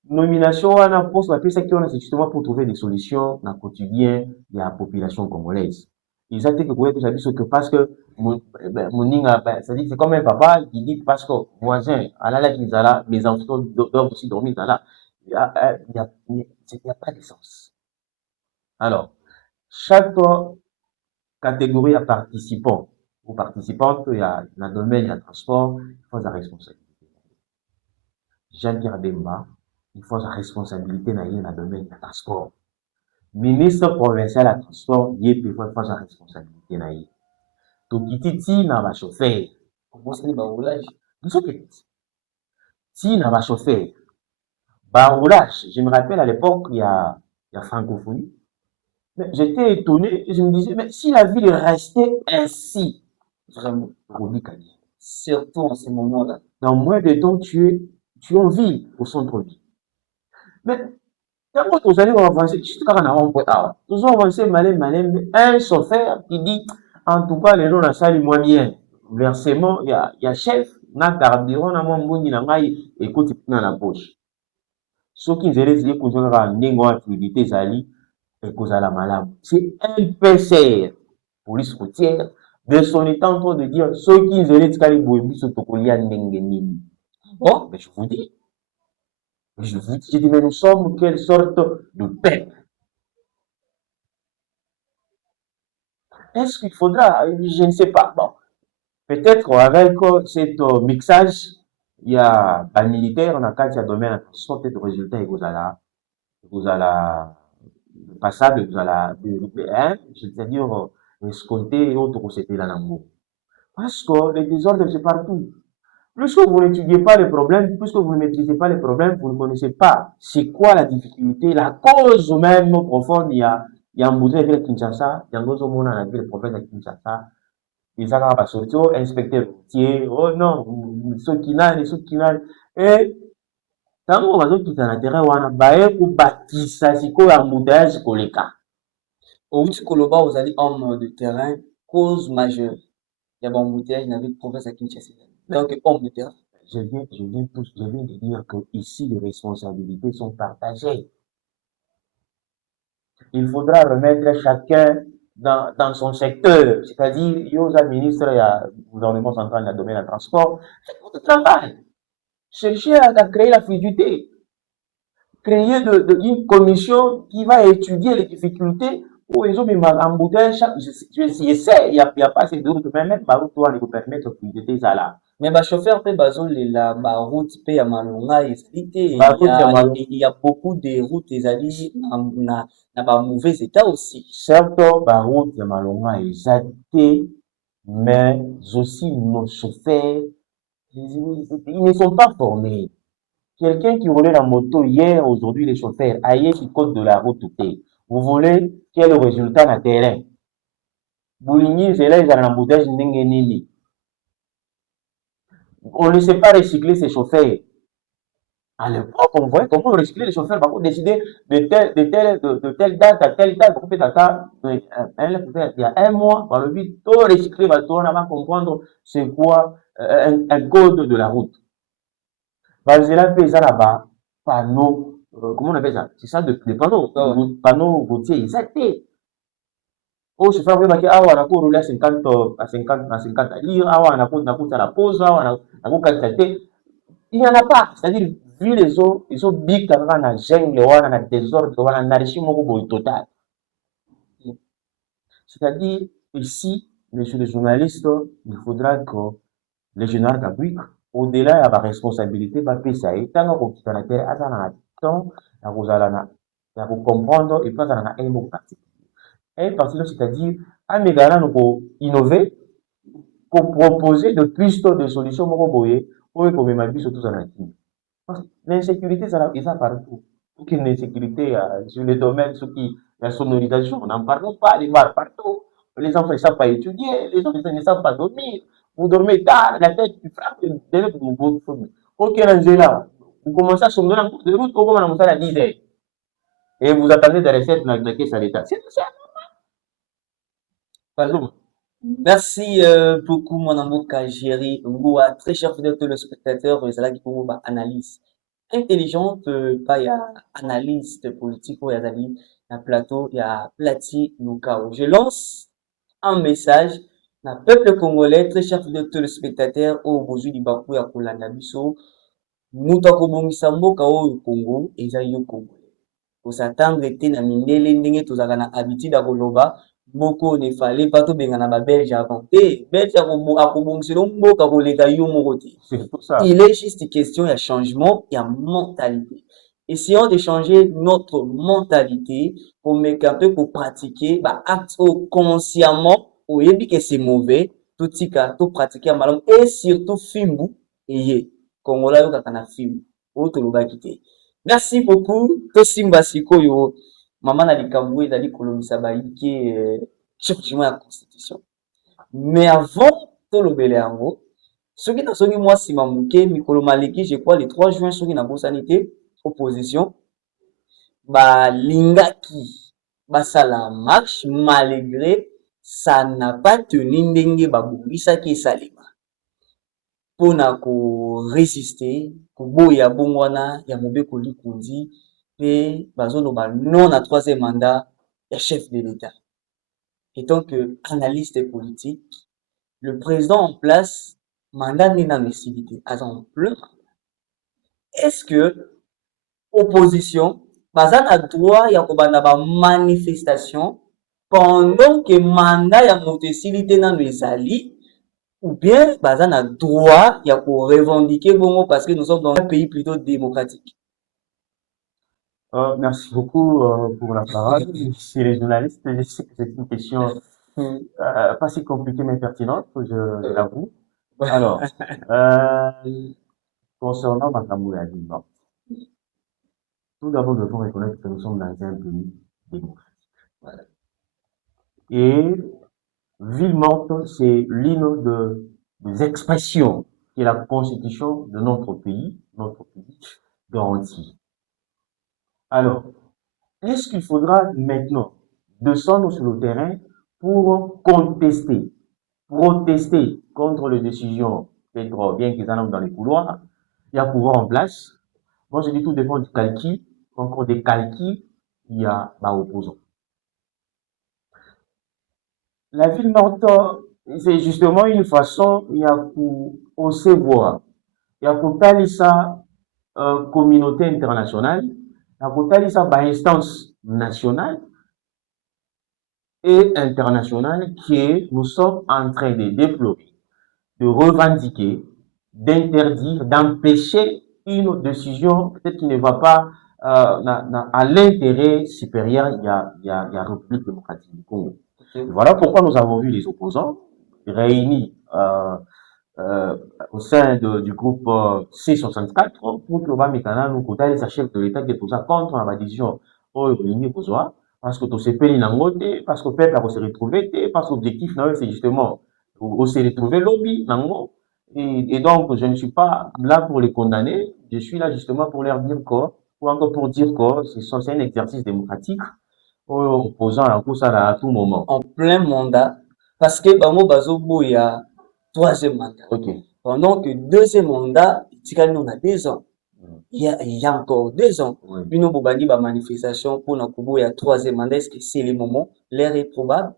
nomination wana poste la PSA qui c'est justement pour trouver des solutions dans le quotidien de la population congolaise. Ils ont dit que j'avais ce que parce que Moninga, c'est-à-dire c'est comme un papa qui dit parce que voisin, à la là, mes enfants doivent aussi dormir là. Il y a pas d'essence. Alors, chaque catégorie de participants ou participantes, il y a dans le domaine du transport, il faut la responsabilité. Jean-Pierre Bemba, il faut la responsabilité dans le domaine du transport. Ministre provincial du transport, il faut la responsabilité dans le Tokititi na ba chauffeur. Comment ça les roulage? Si na ba chauffeur. Bah, roulage. Je me rappelle à l'époque, il y a francophonie. Mais j'étais étonné, je me disais, mais si la ville restait ainsi, Vraiment, Roudi-Kadi, surtout en ce moment-là. dans moins de temps, tu es en ville, au centre-ville. Mais, quand vous allez avancer, juste quand on a un point A, nous avons avancé malin, un chauffeur qui dit, en tout cas, les gens dans salle moins bien. Versement, il y a chef, na carburant, na mambuni, na ngai, écoute, dans la poche. Ceux qui veulent dire que vous avez un négo fluidité, zali, et que la malade. C'est un PCR, police routière, de son état en train de dire, ceux qui veulent dire que vous avez ce tokolia n'engenini. Bon, mais je vous dis, je dis, mais nous sommes quelle sorte de peuple? Est-ce qu'il faudra, je ne sais pas, bon, peut-être avec cet mixage, il y a un militaire, on a quatre domaines, peut-être le résultat, et vous allez passable, vous allez, hein, c'est-à-dire, escompter et autres, c'était là l'amour. Parce que les désordres, c'est partout. Puisque vous n'étudiez pas les problèmes, puisque vous ne maîtrisez pas les problèmes, vous ne connaissez pas c'est quoi la difficulté, la cause même profonde, il y a un bouton de Kinshasa, il y a un autre monde dans la ville province de Kinshasa, ils ont pas sorti, inspecteur routier, oh non, ceux qui n'ont, et, ntango bazokita na terrain wana baye kobakisa sikoyo embouteillage koleka Au Koloba, vous allez homme de terrain, cause majeure. Il y a bon embouteillage, il y avait le professeur à Kinshasa. Donc, homme de terrain. Je viens de dire que ici les responsabilités sont partagées. Il faudra remettre chacun dans son secteur, c'est-à-dire, il y a un ministre, il y a le gouvernement central dans le domaine du transport, faites votre travail. Cherchez à créer la fluidité, créer une commission qui va étudier les difficultés où ils ont mis embouteillage. J'essaie, il n'y a pas assez de route, mais même par route, on peut permettre la fluidité, ça là. Mais bah, chauffeur, peut bazolela, bah, route, peut ya malonga, il y a beaucoup de routes, na ba mauvais état aussi. Certes, par route, ya malonga, exacté, mais aussi nos chauffeurs, ils ne sont pas formés. Quelqu'un qui roulait la moto hier, aujourd'hui, les chauffeurs, ailleurs sur code de la route, vous voulez quel est le résultat na terrain? Bouligny, c'est là, ils ont l'embouteillage, nini. On ne sait pas recycler ces chauffeurs. À l'époque, on voyait comment recycler les chauffeurs. Par contre, décider de telle date à telle date, il y a un mois, par le but, tout recycler, on va comprendre c'est quoi un code de la route. Là, là-bas, panneaux, comment on appelle ça? C'est ça, des panneaux, panneaux routiers, exactés. Oh, chauffeur, vous voyez, on a rouler à 50, à 50 allures, on a la pause, on a constaté. Il n'y en a pas. C'est-à-dire, vu les autres, ils sont big, on a jungle, on a désordre, on a enrichissement total. C'est-à-dire, ici, monsieur le journaliste, il faudra que les généraux publics, au-delà de la responsabilité, va payer ça. Et tant qu'on quitte la terre, à un temps, à comprendre et pas à un mot particulier. Et parce que, c'est-à-dire, à mes garants, nous innover, pour proposer de pistes de solutions, pour que mes surtout dans la team. L'insécurité, ça est partout. Pour qu'il y ait une insécurité sur les domaines, la sonorisation, on n'en parle pas, les bars partout. Les enfants ne savent pas étudier, les enfants ne savent pas dormir. Vous dormez tard, la tête, tu frappes, vous dormez. Ok, là, vous commencez à somnoler en cours de route, comment on a à 10 heures. Et vous attendez des recettes dans la caisse à l'État. C'est ça. Pardon. Merci beaucoup, mon amour Kajiri Ngoua. Très cher fidèle téléspectateur, c'est là qui pour moi analyse intelligente, pas y a analyste politique, il y a un plateau, il y a Plati Lukao. Je lance un message na peuple congolais, très cher fidèle téléspectateur, au bout du Bakou ya Kolanda Biso, mutu akobongisa mboka oyo Congo, eza yo Congolais. Kosatendre te na mindele ndenge tozalaka na habitude ya koloba moko ne fallait pas tobengana ba belge avant te belge akobongisela mboka koleka yo moko te. Il est juste question ya changement ya mentalité. Essayons de changer notre mentalité pour mettre un peu pour pratiquer ba acte consciemment oyebi que c'est mauvais tout tika to pratiquer malamu et surtout fimbu eye Congolais yo kaka na fimbu o tolobaki te. Merci beaucoup. Tosimba sikoyo mama na likambo ezali kolobisa bayike changement ya constitution. Mais avant tolobela yango soki nazongi mwa nsima moke mikolo maleki je crois le 3 juin soki nabosani te opposition balingaki basala marche malgré ça n'a pas tenu ndenge babongisaki esalema mpona korésister koboya bongo wana ya mobeko likundi mpe bazoloba non na 3e mandat ya chef de l'État. Et donc, analyste politique, le président en place, mandat n'est pas civilité, en plein. Est-ce que opposition, bazan a droit ya kobanda ba manifestation pendant que mandat ya motesilité na ezali ou bien bazan a droit ya ko revendiquer bongo parce que nous sommes dans un pays plutôt démocratique. Merci beaucoup pour la parole. Chez les journalistes, je sais que c'est une question pas si compliquée mais pertinente, je l'avoue. Alors, concernant Makamou et bon, tout d'abord, nous devons reconnaître que nous sommes dans un pays démocratique. Voilà. Et ville morte, c'est l'une des expressions que la constitution de notre pays garantit. Alors, est-ce qu'il faudra maintenant descendre sur le terrain pour contester, protester contre les décisions peut-être bien qu'ils en ont dans les couloirs. Il y a pouvoir en place. Moi, je dis tout dépend du calcul, encore des calculs, il y a opposant. La ville morte, c'est justement une façon, il y a pour oser voir. Il y a pour ça communauté internationale, il y a pour ça instance nationale et internationale que nous sommes en train de déplorer, de revendiquer, d'interdire, d'empêcher une décision peut-être qui ne va pas à l'intérêt supérieur, il y a la République démocratique du Congo. Et voilà pourquoi nous avons vu les opposants réunis au sein du groupe C64 pour que maintenant nous contactions les chefs de l'État qui tout ça contre la décision parce que tout se paye nangote, parce que le peuple a se retrouver, parce que l'objectif c'est justement de se retrouver lobby nango. Et donc je ne suis pas là pour les condamner, je suis là justement pour leur dire quoi, ou encore pour dire que c'est un exercice démocratique opposant à tout ça à tout moment. En plein mandat, parce que Bango Bazobo, il y a troisième mandat. Okay. Pendant que deuxième mandat, on a 2 ans. Il y a encore 2 ans. Puis nous, Bobani, la manifestation pour Nakubo, il y a troisième mandat. Est-ce que c'est le moment? L'air est probable?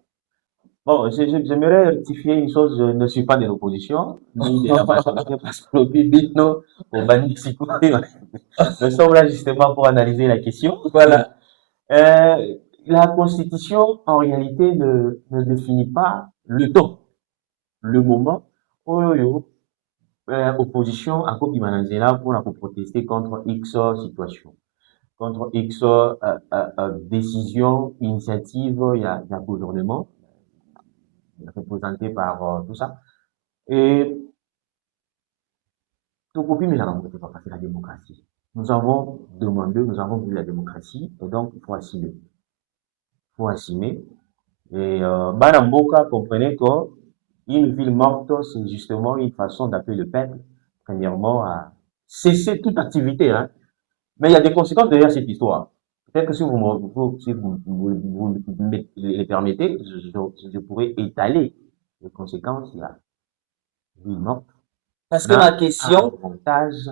Bon, j'aimerais rectifier une chose, je ne suis pas de l'opposition, ni de la majorité, parce que le public, non, Bobani, nous sommes là justement pour analyser la question. Voilà. La Constitution, en réalité, ne définit pas le temps, le moment où l'opposition a copié Mananzela pour protester contre X situation, contre X décision, initiative, il y a gouvernement représenté par tout ça. Et tout copie, mais là, on pas passer la démocratie. Nous avons demandé, nous avons voulu la démocratie, et donc il faut assumer. Il faut assumer. Et Banamboka comprenait qu'une ville morte, c'est justement une façon d'appeler le peuple, premièrement, à cesser toute activité. Hein. Mais il y a des conséquences derrière cette histoire. Peut-être que si vous les permettez, je pourrais étaler les conséquences. Il y a ville morte. Parce que ma question, avantage.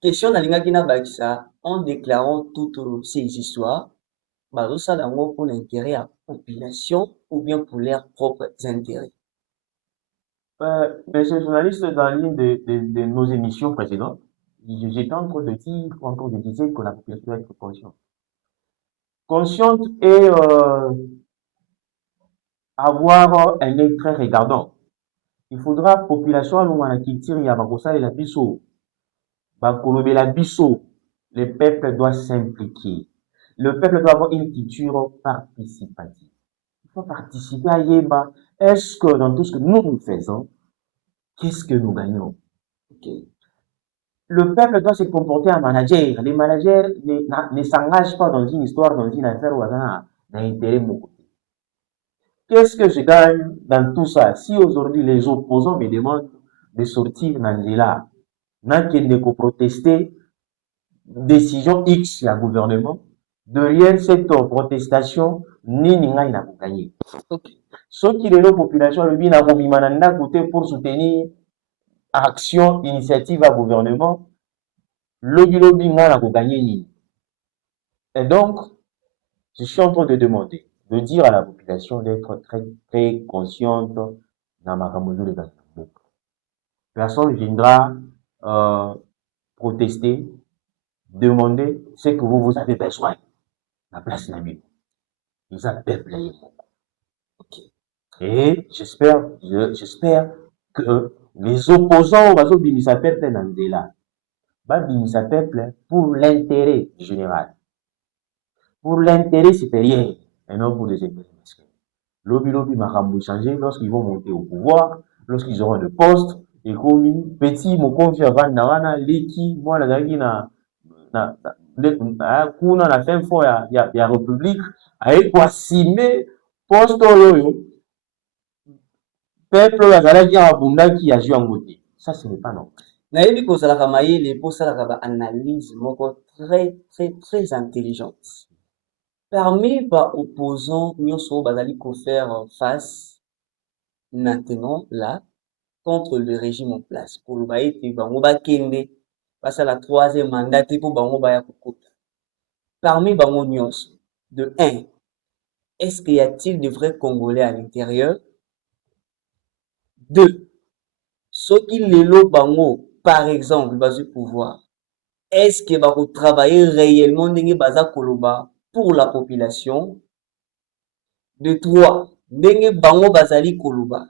Question d'Alingaki na Bakisa, en déclarant toutes ces histoires, ça d'abord pour l'intérêt à la population ou bien pour leurs propres intérêts. Monsieur le journaliste, dans l'une de nos émissions précédentes, j'étais encore de dire, encore de dire que la population doit être consciente. Consciente et avoir un œil très regardant. Il faudra population à l'ouana qui tire ya bakosa et la biso. Bakolobe la biso. Le peuple doit s'impliquer. Le peuple doit avoir une culture participative. Il faut participer à Yeba. Est-ce que dans tout ce que nous faisons, qu'est-ce que nous gagnons? Okay. Le peuple doit se comporter en manager. Les managers ne s'engagent pas dans une histoire, dans une affaire ou dans l'intérêt de mon côté. Qu'est-ce que je gagne dans tout ça? Si aujourd'hui les opposants me demandent de sortir Nangela, n'a protester, décision X à gouvernement, derrière cette protestation, ni n'a pas gagné. Ce qui est la population, le bien à côté pour soutenir action, initiative à gouvernement, lobby n'a pas gagné. Et donc, je suis en train de demander, de dire à la population d'être très, très consciente dans ma camoufle de Gazambo. Personne ne viendra protester, demander ce que vous avez besoin. La place n'a mis. Ils appellent. Ok. Et j'espère que les opposants au Bimisa Peuple Nandela, Bimisa Peuple pour l'intérêt général, pour l'intérêt supérieur, et non pour les intérêts masqués. Lobby m'a changé lorsqu'ils vont monter au pouvoir, lorsqu'ils auront le poste, et comme petit, mon confiant avant Nawana, Leki, moi la gagné kuna la fin fois ya République, avec quoi simer poste oyo, peuple azalaki abundaki ya jangote. Ça ce n'est pas normal. Nayebi kozalaka mayele po salaka ba analyse moko très très très intelligente. Parmi les opposants, nous sommes allés faire face maintenant là contre le régime en place. Pour le baït, bango bakende, passe à la troisième mandat pour bango baya kokota. Parmi bango nyonso, de 1, est-ce qu'il y a-t-il de vrais Congolais à l'intérieur? 2, ceux qui lelo bango, par exemple, bas pouvoir, est-ce que va travailler réellement ndenge baza koloba pour la population? De 3, ndenge bango bazali koloba,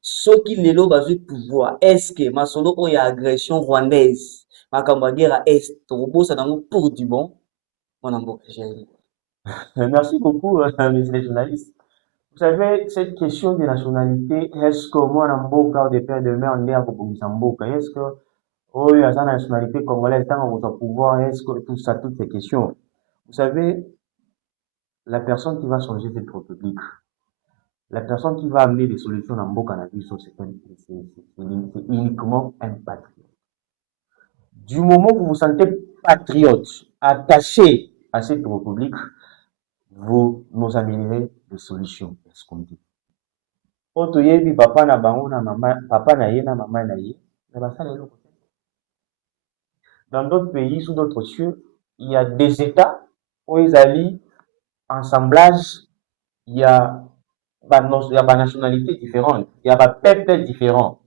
ceux qui lelo bazwi pouvoir, est-ce que masolo oyo agression rwandaise, makambo ya guerre à est, tokobosa nango pour du bon? Mwana mboka Jérémie. Merci beaucoup, messieurs les journalistes. Vous savez, cette question de nationalité, est-ce que moi, Mboka, ou des pères de mère, on est à Mboka? Est-ce que, oh, il y a la nationalité congolaise, tant qu'on va pouvoir, est-ce que tout ça, toutes ces questions? Vous savez, la personne qui va changer cette république, la personne qui va amener des solutions dans Mboka, c'est uniquement un patriote. Du moment que vous vous sentez patriote, attaché à cette république, vous nous amènerez des solutions escomptées. Otoyebi papa na bango na mama, papa na ye na maman na ye, dans d'autres pays, sous d'autres cieux, il y a des États où ils allient ensemblage, il y a des nationalités différentes, il y a des peuples différents.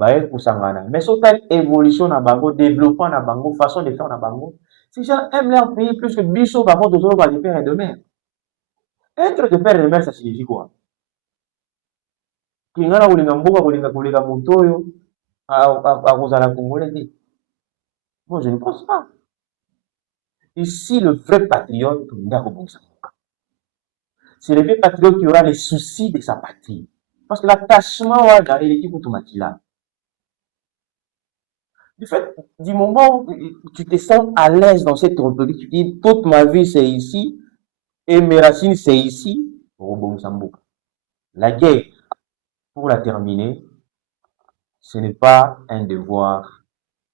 Mais sur cette évolution na bango, développement na bango, façon de faire na bango, si gens aiment leur pays plus que biso, par contre, de père et de mère. Être de père et de mère, ça signifie quoi? Kingana kulinga mboka kulinga mutoyo akozala congolais. Bon, je ne pense pas. Ici, le vrai patriote, c'est le vrai patriote qui aura les soucis de sa patrie. Parce que l'attachement à l'équipe automatique. Du fait, du moment où tu te sens à l'aise dans cette république, tu dis toute ma vie c'est ici et mes racines c'est ici. La guerre, pour la terminer, ce n'est pas un devoir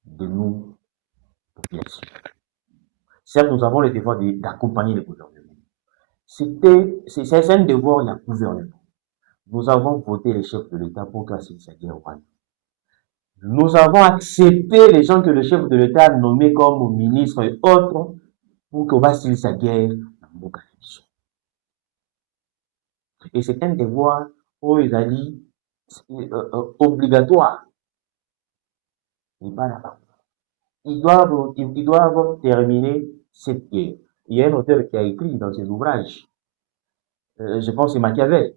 de nous, population. Certes, nous avons le devoir d'accompagner le gouvernement. C'est un devoir du gouvernement. Nous avons voté les chefs de l'État pour classer cette guerre au Rwanda. Nous avons accepté les gens que le chef de l'État a nommés comme ministres et autres pour qu'on va signer sa guerre dans Mboka. Et c'est un devoir obligatoire. Ils doivent terminer cette guerre. Il y a un auteur qui a écrit dans ses ouvrages, je pense que c'est Machiavel.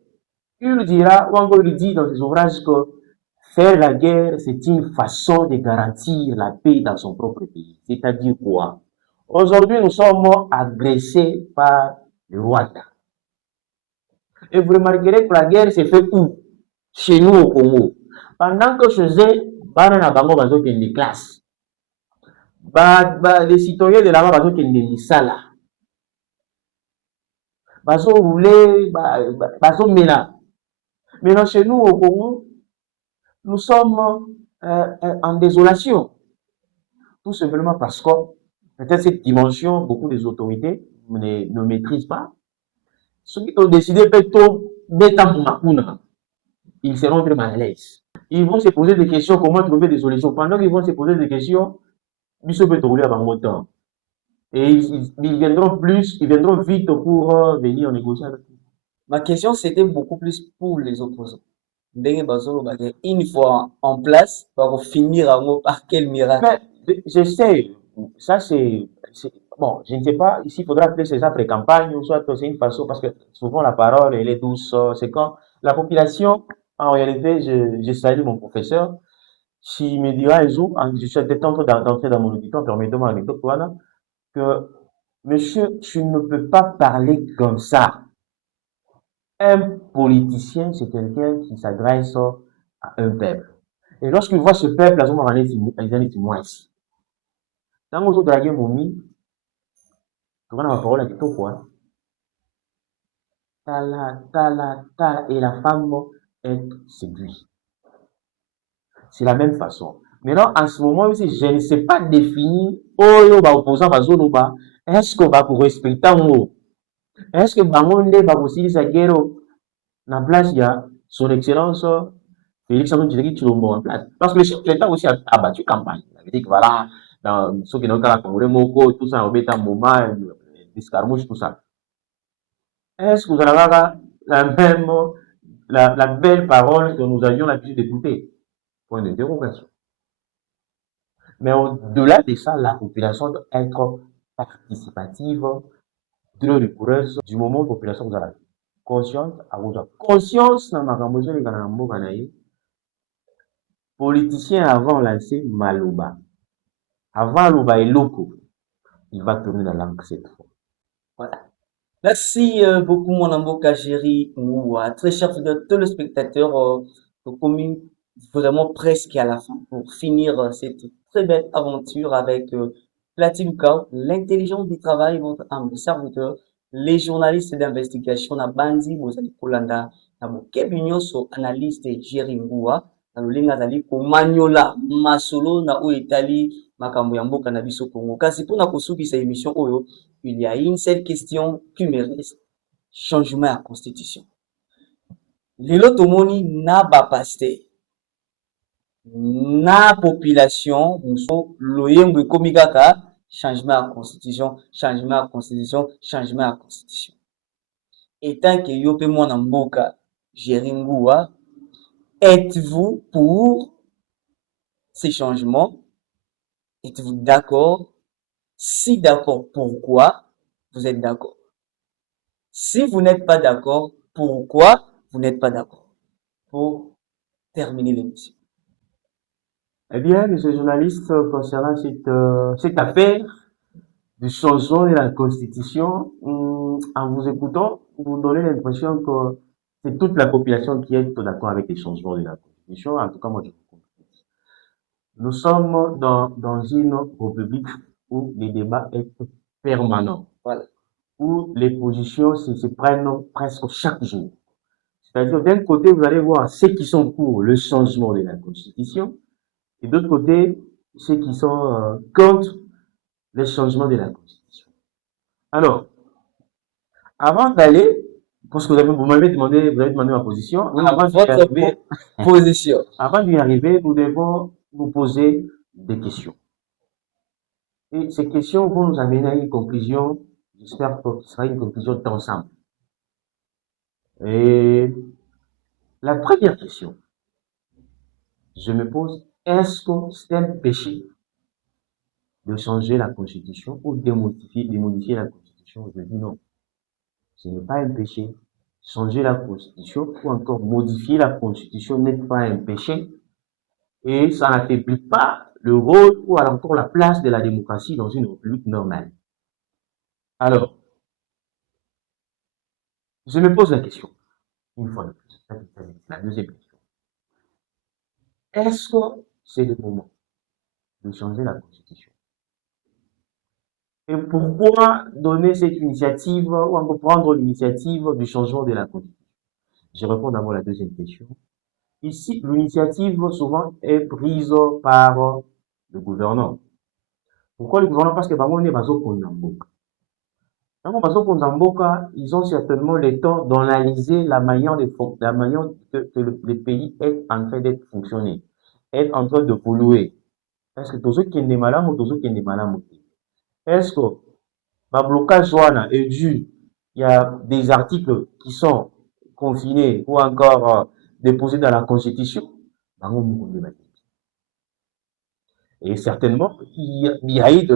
Il dira, ou encore il dit dans ses ouvrages que faire la guerre, c'est une façon de garantir la paix dans son propre pays. C'est-à-dire quoi? Aujourd'hui, nous sommes agressés par le Rwanda. Et vous remarquerez que la guerre s'est faite où? Chez nous au Congo. Pendant que je faisais, les classes. Les citoyens de là-bas, ils ont des salas. Ils ont roulé, ils ont mena. Maintenant, chez nous au Congo, nous sommes en désolation. Tout simplement parce que peut-être cette dimension, beaucoup des autorités ne maîtrisent pas. Ceux qui ont décidé plutôt d'être ils seront très mal à l'aise. Ils vont se poser des questions, comment trouver des solutions. Pendant qu'ils vont se poser des questions, ils se peuvent rouler avant temps. Et ils viendront vite pour venir négocier avec nous. Ma question, c'était beaucoup plus pour les opposants. Une fois en place, pour finir par quel miracle? Mais, je sais, ça c'est bon, je ne sais pas, ici il faudra appeler ces après-campagnes, ou soit c'est une façon, parce que souvent la parole, elle est douce, c'est quand la population, en réalité, je salue mon professeur, s'il me dira un jour, je suis en train d'entrer dans mon auditoire, permettez-moi l'anecdote, voilà, que, monsieur, tu ne peux pas parler comme ça. Un politicien, c'est quelqu'un qui s'adresse à un peuple. Et lorsqu'il voit ce peuple, à ce moment-là, il dit, moi ici. Quand vous draguez mon mi, tu vas dans la parole à tout quoi. Et la femme est séduite. C'est la même façon. Maintenant, en ce moment aussi, je ne sais pas définir, opposant à Zonoba, est-ce qu'on va pour respecter un mot? Est-ce que Bangonde va aussi Sagero, la place, il y a son excellence Félix Antoine Tshisekedi Tshilombo en place. Parce que le chef de l'État aussi a battu campagne. Il avait dit que voilà, dans ceux qui n'ont qu'à la Congrès Moko, tout ça, on met un moment, l'escarmouche, tout ça. Est-ce que vous avez la même, la belle parole que nous avions l'habitude d'écouter? Point d'interrogation. Mais au-delà de ça, la population doit être participative, rigoureuse. Du moment où la population vous a conscience, à vous conscience, dans ma campagne, les Ganambo Ganaï, politicien avant lancé Malouba. Avant Louba et Loko, il va tourner la langue cette fois. Voilà. Merci beaucoup, mon amboka chéri Ouah. Très cher téléspectateurs, comme vraiment presque à la fin pour finir cette très belle aventure avec Platine Kao, l'intelligence du travail, votre âme serviteur, les journalistes d'investigation, na Bandi, Bozali Kolanda, na Bokebinyo, so analyste Jerry Ngoua, na Lolinga Zali, Komanyola, Masolo, na Oetali, Makambo ya mboka na biso Congo. Kasi pour na kosuki sa émission Oyo, il y a une seule question qui me reste. Changement à la constitution. Lelo tomoni na ba pasteur, na population, muso loyengo ekomi kaka changement à la constitution, changement à la constitution, changement à la constitution. Et tant que yo pe mwana mboka Jerry Ngoua, êtes-vous pour ces changements? Êtes-vous d'accord? Si d'accord, pourquoi vous êtes d'accord? Si vous n'êtes pas d'accord, pourquoi vous n'êtes pas d'accord? Pour terminer l'émission. Eh bien, monsieur journaliste, concernant cette affaire du changement de la Constitution, en vous écoutant, vous donnez l'impression que c'est toute la population qui est d'accord avec les changements de la Constitution. En tout cas, moi, je vous comprends. Nous sommes dans une république où les débats sont permanents. Voilà. Où les positions se prennent presque chaque jour. C'est-à-dire, d'un côté, vous allez voir ceux qui sont pour le changement de la Constitution, et d'autre côté, ceux qui sont contre le changement de la Constitution. Alors, avant d'aller, parce que vous m'avez demandé ma position, Votre position. Avant d'y arriver, nous devons nous poser des questions. Et ces questions vont nous amener à une conclusion, j'espère que ce sera une conclusion d'ensemble. Et la première question, je me pose, est-ce que c'est un péché de changer la Constitution ou de modifier la Constitution? Je dis non. Ce n'est pas un péché. Changer la Constitution ou encore modifier la Constitution n'est pas un péché et ça n'affaiblit pas le rôle ou encore la place de la démocratie dans une république normale. Alors, je me pose la question, une fois de plus, la deuxième question. Est-ce que c'est le moment de changer la Constitution? Et pourquoi donner cette initiative ou encore prendre l'initiative du changement de la Constitution? Je réponds d'abord à la deuxième question. Ici, l'initiative souvent est prise par le gouverneur. Pourquoi le gouverneur? Parce que ils ont certainement le temps d'analyser la manière que le pays est en train d'être fonctionné, est en train de polluer. Est-ce que tous ceux qui sont malades ou tous ceux qui sont malades? Est-ce que le blocage est dû? Il y a des articles qui sont confinés ou encore déposés dans la Constitution. Et certainement, il y a eu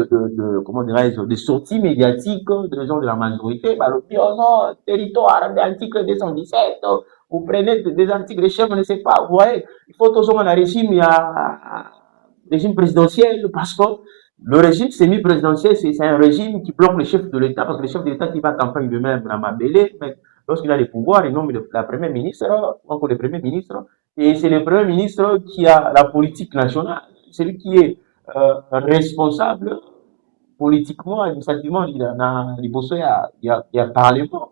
comment dirais-je, des sorties médiatiques de gens de la majorité. Bah, oh non, territoire, l'article 217, vous prenez des articles, les chefs ne sait pas, vous voyez, il faut toujours un régime, il y a régime présidentiel, parce que le régime semi-présidentiel, c'est un régime qui bloque le chef de l'État, parce que le chef de l'État qui va campagne de même à Mabélé, lorsqu'il a les pouvoirs, il nomme la première ministre, encore le premier ministre, et c'est le premier ministre qui a la politique nationale. Celui qui est responsable politiquement, administrativement, il y a parlement.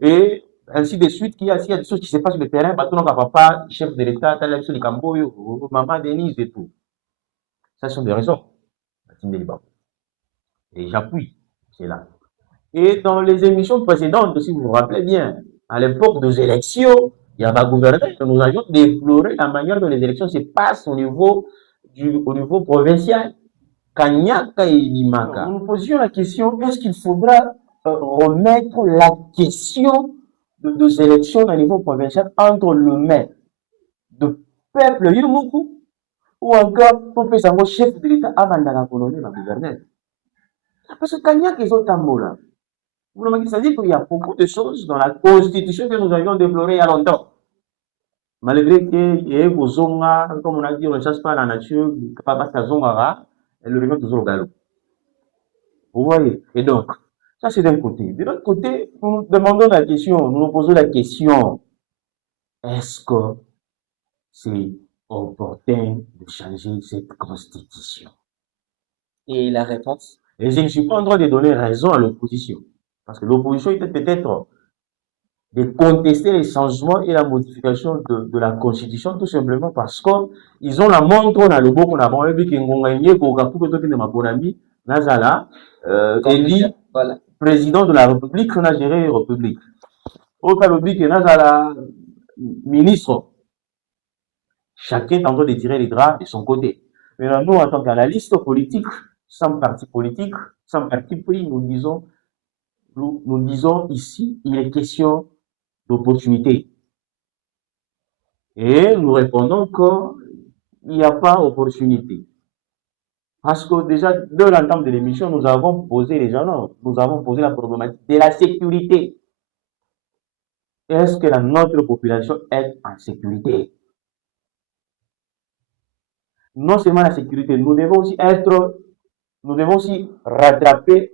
Et ainsi de suite, s'il y a des choses qui se passent sur le terrain, bah, tout le monde papa, chef de l'État, sur les Camboyo, maman Denise et tout. Ça sont des raisons. Et j'appuie, c'est là. Et dans les émissions précédentes, si vous vous rappelez bien, à l'époque des élections, il y avait un gouverneur, nous avions déploré la manière dont les élections se passent au niveau provincial. Kanyaka et Limaka. Nous nous posions la question, est-ce qu'il faudra remettre la question des élections au niveau provincial entre le maire de peuple Yumuku ou encore pour faire un chef de l'État avant de la colonie la gouverneur. Parce que Kanyaka est autant mot là. Ça dit qu'il y a beaucoup de choses dans la constitution que nous avions déplorées il y a longtemps. Malgré qu'il y ait des zonga, comme on a dit, on ne chasse pas la nature, pas parce que zonga, elle revient toujours au galop. Vous voyez? Et donc, ça c'est d'un côté. De l'autre côté, nous nous demandons la question, nous nous posons la question, est-ce que c'est opportun de changer cette constitution? Et la réponse? Et je ne suis pas en train de donner raison à l'opposition. Parce que l'opposition était peut-être de contester les changements et la modification de la constitution, tout simplement parce qu'ils ont la montre dans le beau qu'on a bon, et puis qu'ils ont gagné pour que ma bonne amie, Nazala, élu président de la République, on a géré la République. Au République, Nazala, ministre. Chacun est en train de tirer les draps de son côté. Mais nous, en tant qu'analystes politiques, sans parti politique, sans parti pris, nous disons ici, il est question d'opportunité. Et nous répondons qu'il n'y a pas opportunité. Parce que déjà, dès l'entame de l'émission, nous avons posé la problématique de la sécurité. Est-ce que notre population est en sécurité? Non seulement la sécurité, nous devons aussi rattraper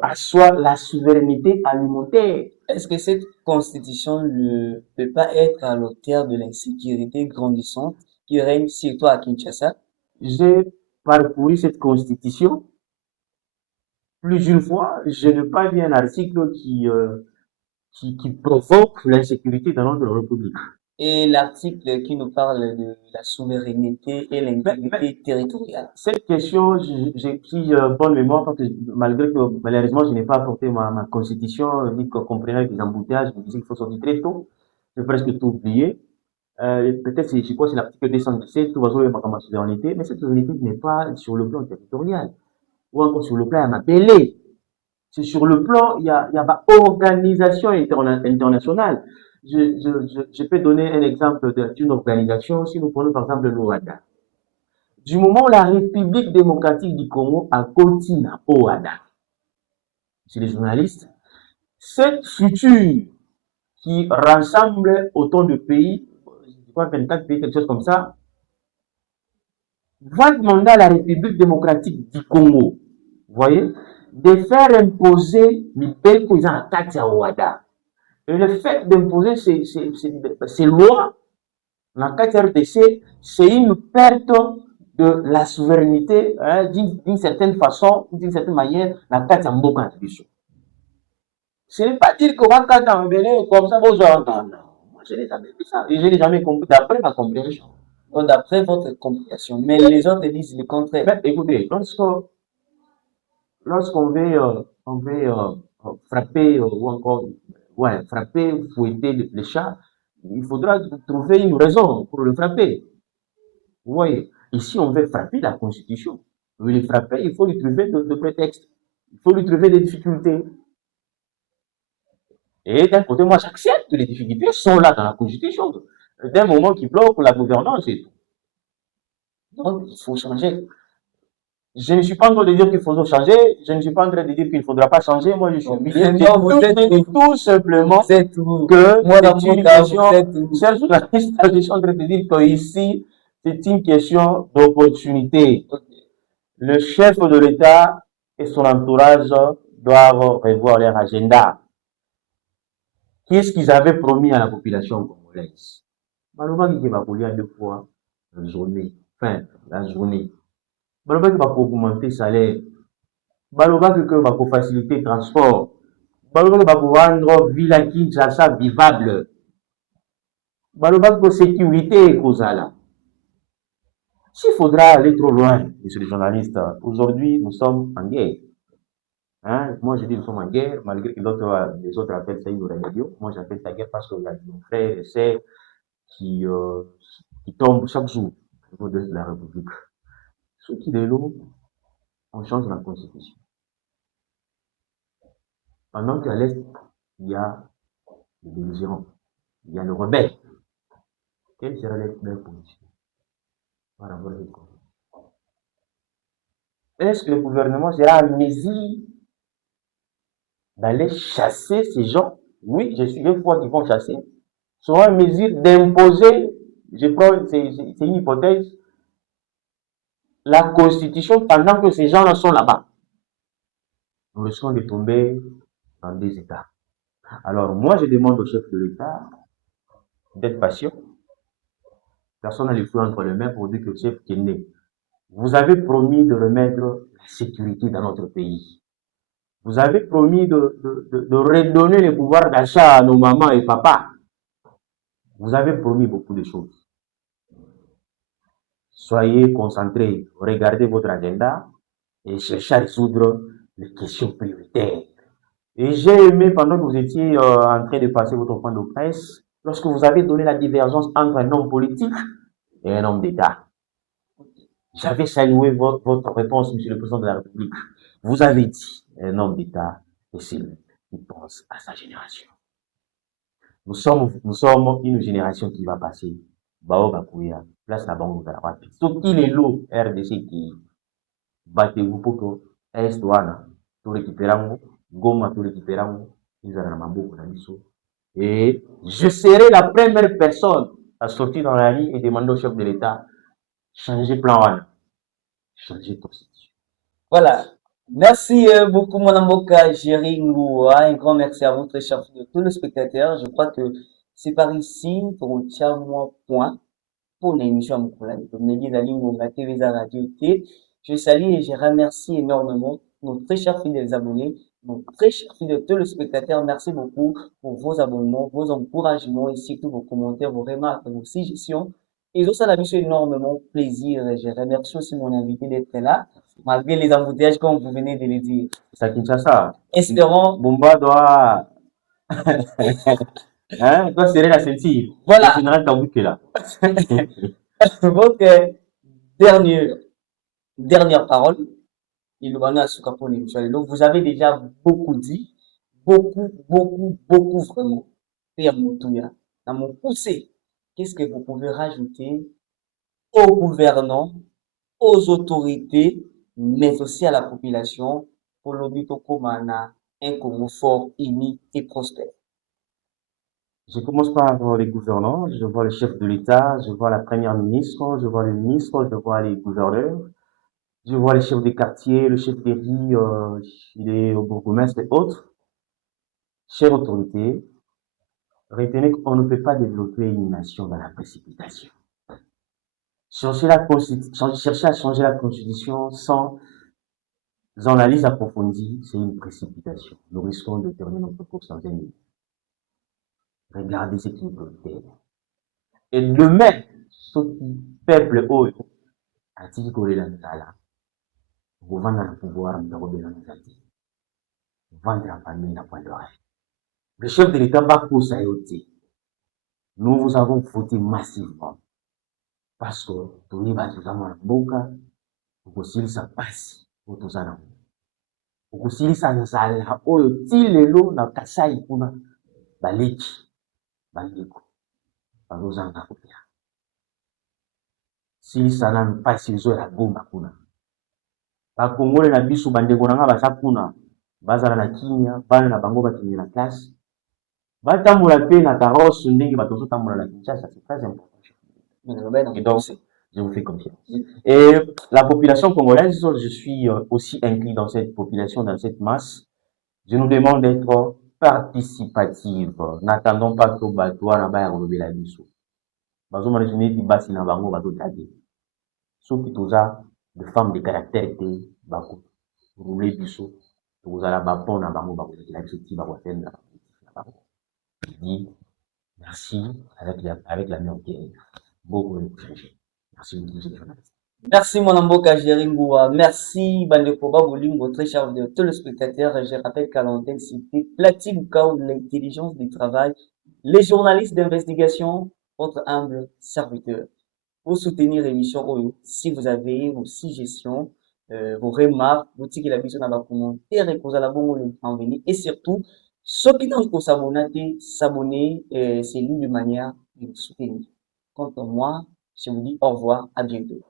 à soi la souveraineté alimentaire. Est-ce que cette constitution ne peut pas être à l'auteur de l'insécurité grandissante qui règne surtout à Kinshasa? J'ai parcouru cette constitution plusieurs fois. Je n'ai pas vu un article qui provoque l'insécurité dans notre République. Et l'article qui nous parle de la souveraineté et l'intégrité territoriale. Cette question, j'ai pris bonne mémoire parce que malgré que malheureusement je n'ai pas apporté ma constitution, ni que comprenait les embouteillages, je me disais qu'il faut sortir très tôt. J'ai presque tout oublié. Peut-être, je crois que c'est l'article 217, tout va jouer ma souveraineté, mais cette souveraineté n'est pas sur le plan territorial, ou encore sur le plan appelé. C'est sur le plan, il y a organisation internationale. Je peux donner un exemple d'une organisation, si nous prenons par exemple l'OADA. Du moment où la République démocratique du Congo a continué OADA, c'est les journalistes, cette structure qui rassemble autant de pays, je crois 24 pays, quelque chose comme ça, va demander à la République démocratique du Congo, vous voyez, de faire imposer les pays qui ont en tête à OADA. Et le fait d'imposer ces lois, dans le cas RDC, c'est une perte de la souveraineté d'une certaine façon, d'une certaine manière, dans le cas de Mboka. Ce n'est pas dire qu'on va comme ça, bon, genre, non, moi je n'ai jamais vu ça, et je n'ai jamais compris, d'après ma compréhension. D'après votre compréhension, mais les autres disent le contraire. Mais écoutez, lorsqu'on veut frapper ou encore frapper, fouetter le chat, il faudra trouver une raison pour le frapper. Vous voyez, ici on veut frapper la Constitution. Pour le frapper, il faut lui trouver de prétextes. Il faut lui trouver des difficultés. Et d'un côté, moi j'accepte que les difficultés sont là dans la Constitution. D'un moment qui bloque la gouvernance et tout. Donc il faut changer. Je ne suis pas en train de dire qu'il faut changer, je ne suis pas en train de dire qu'il ne faudra pas changer. Moi, je suis obligé de dire tout simplement que c'est une question, chers journalistes, je suis en train de dire qu'ici, c'est une question d'opportunité. Le chef de l'État et son entourage doivent revoir leur agenda. Qu'est-ce qu'ils avaient promis à la population congolaise? Malheureusement, il va couler à 2 fois la journée. Balobaki va augmenter salaire, balobaki que va faciliter transport, balobaki va rendre ville à Kinshasa vivable, balobaki que sécurité kozala. S'il faudra aller trop loin, monsieur le journaliste, aujourd'hui nous sommes en guerre. Hein? Moi, je dis nous sommes en guerre, malgré que les autres appellent ça une rébellion. Moi, j'appelle ça guerre parce qu'il y a nos frères et sœurs qui, euh, qui tombent chaque jour au niveau de la République. Ceux qui est là, on change la constitution. Pendant qu'à l'Est, il y a les belligérants, il y a le rebelle. Quelle sera leur position par rapport à cette constitution? Est-ce que le gouvernement sera en mesure d'aller chasser ces gens? Oui, je crois qu'ils vont chasser. Sera en mesure d'imposer, je prends, c'est une hypothèse, la constitution pendant que ces gens-là sont là-bas. Nous risquons de tomber dans des états. Alors, moi, je demande au chef de l'État d'être patient. Personne n'a le feu entre les mains pour dire que le chef qui est né. Vous avez promis de remettre la sécurité dans notre pays. Vous avez promis de redonner le pouvoir d'achat à nos mamans et papas. Vous avez promis beaucoup de choses. Soyez concentrés, regardez votre agenda et cherchez à résoudre les questions prioritaires. Et j'ai aimé pendant que vous étiez en train de passer votre point de presse, lorsque vous avez donné la divergence entre un homme politique et un homme d'État. J'avais salué votre réponse, Monsieur le Président de la République. Vous avez dit un homme d'État est celui qui pense à sa génération. Nous sommes une génération qui va passer. Bao Bakuya, place la banque de la rapide. Sauf qu'il est l'eau RDC qui battez-vous pour que Est Wana, tout récupérons, Goma, tout récupérons, ils en ont beaucoup d'ambition. Et je serai la première personne à sortir dans la rue et demander au chef de l'État changer plan Wana, changer constitution. Voilà. Merci beaucoup, mon avocat Jerry Ngoua. Un grand merci à vous, très chers de tous les spectateurs. Je crois que c'est par ici qu'on tient mon point pour l'émission Moukoula. Je salue et je remercie énormément nos très chers fidèles abonnés, nos très chers fidèles téléspectateurs. Merci beaucoup pour vos abonnements, vos encouragements et surtout vos commentaires, vos remarques, vos suggestions. Et ça m'a fait énormément plaisir. Et je remercie aussi mon invité d'être là, malgré les embouteillages, comme vous venez de le dire. C'est à Kinshasa. Espérons. Bumba doit, hein, doit serrer la ceinture. Voilà. Le général Kabouke là. Donc, dernière parole. Donc, vous avez déjà beaucoup dit, beaucoup vraiment. Dans mon poussé, qu'est-ce que vous pouvez rajouter aux gouvernants, aux autorités, mais aussi à la population pour l'obito comme un Congo fort, uni et prospère? Je commence par les gouvernants, je vois le chef de l'État, je vois la première ministre, je vois le ministre, je vois les gouverneurs, je vois les chefs des quartiers, le chef des riz, il est au bourgmestre et autres. Chère autorité, retenez qu'on ne peut pas développer une nation dans la précipitation. Chercher à changer la constitution sans analyse approfondie, c'est une précipitation. Nous risquons de terminer notre course dans un livre. Regardez ce qui est prioritaire. Et demain, ce peuple haut, a-t-il collé la nzala, vous vendez le pouvoir, vous avez besoin de zati. Vendre la famille, la pointe d'oreille. Le chef de l'État va pour ça ôter. Nous vous avons voté massivement. Parce que tous les bâtiments dans la boca, ukusilisa pasi, utuzana. Ukusilisa nzala, oyo tilelo na Kasai kuna, baleki, bandeko, bazozanga kopia. Silisa na pasi zo ya Goma kuna. Bakongole na biso bandeko na nga baza kuna, bazala na kimia, bana na bango bakende na classe. Batambola pe na carrosse ndenge bato zotambola na Kinshasa, c'est très important. Et donc, je vous fais confiance. Et la population congolaise, je suis aussi inclus dans cette population, dans cette masse. Je nous demande d'être participative. N'attendons pas que Batoua n'a pas relevé la mission. Bazo manejuni di basi na bango bazo tade. Ceux qui tous de femmes de caractère étaient bako. Rouler biso. Tous la bapon na bango bako. La petite bako tenda. Je dis merci avec la même guerre. Beaucoup de changé. Merci beaucoup, Merci mon amboka Jéringoua. Merci Bandeko Babolingo, très cher téléspectateurs. Je rappelle qu'à l'antenne, c'était Platine ou l'intelligence du travail. Les journalistes d'investigation, votre humble serviteur. Pour soutenir l'émission Oyo, si vous avez vos suggestions, vos remarques, vous tirez la mission dans les commentaires et vous allez en venir. Et surtout, ceux qui n'ont pas s'abonner, c'est l'une des manières de nous soutenir. Quant à moi, je vous dis au revoir, à bientôt.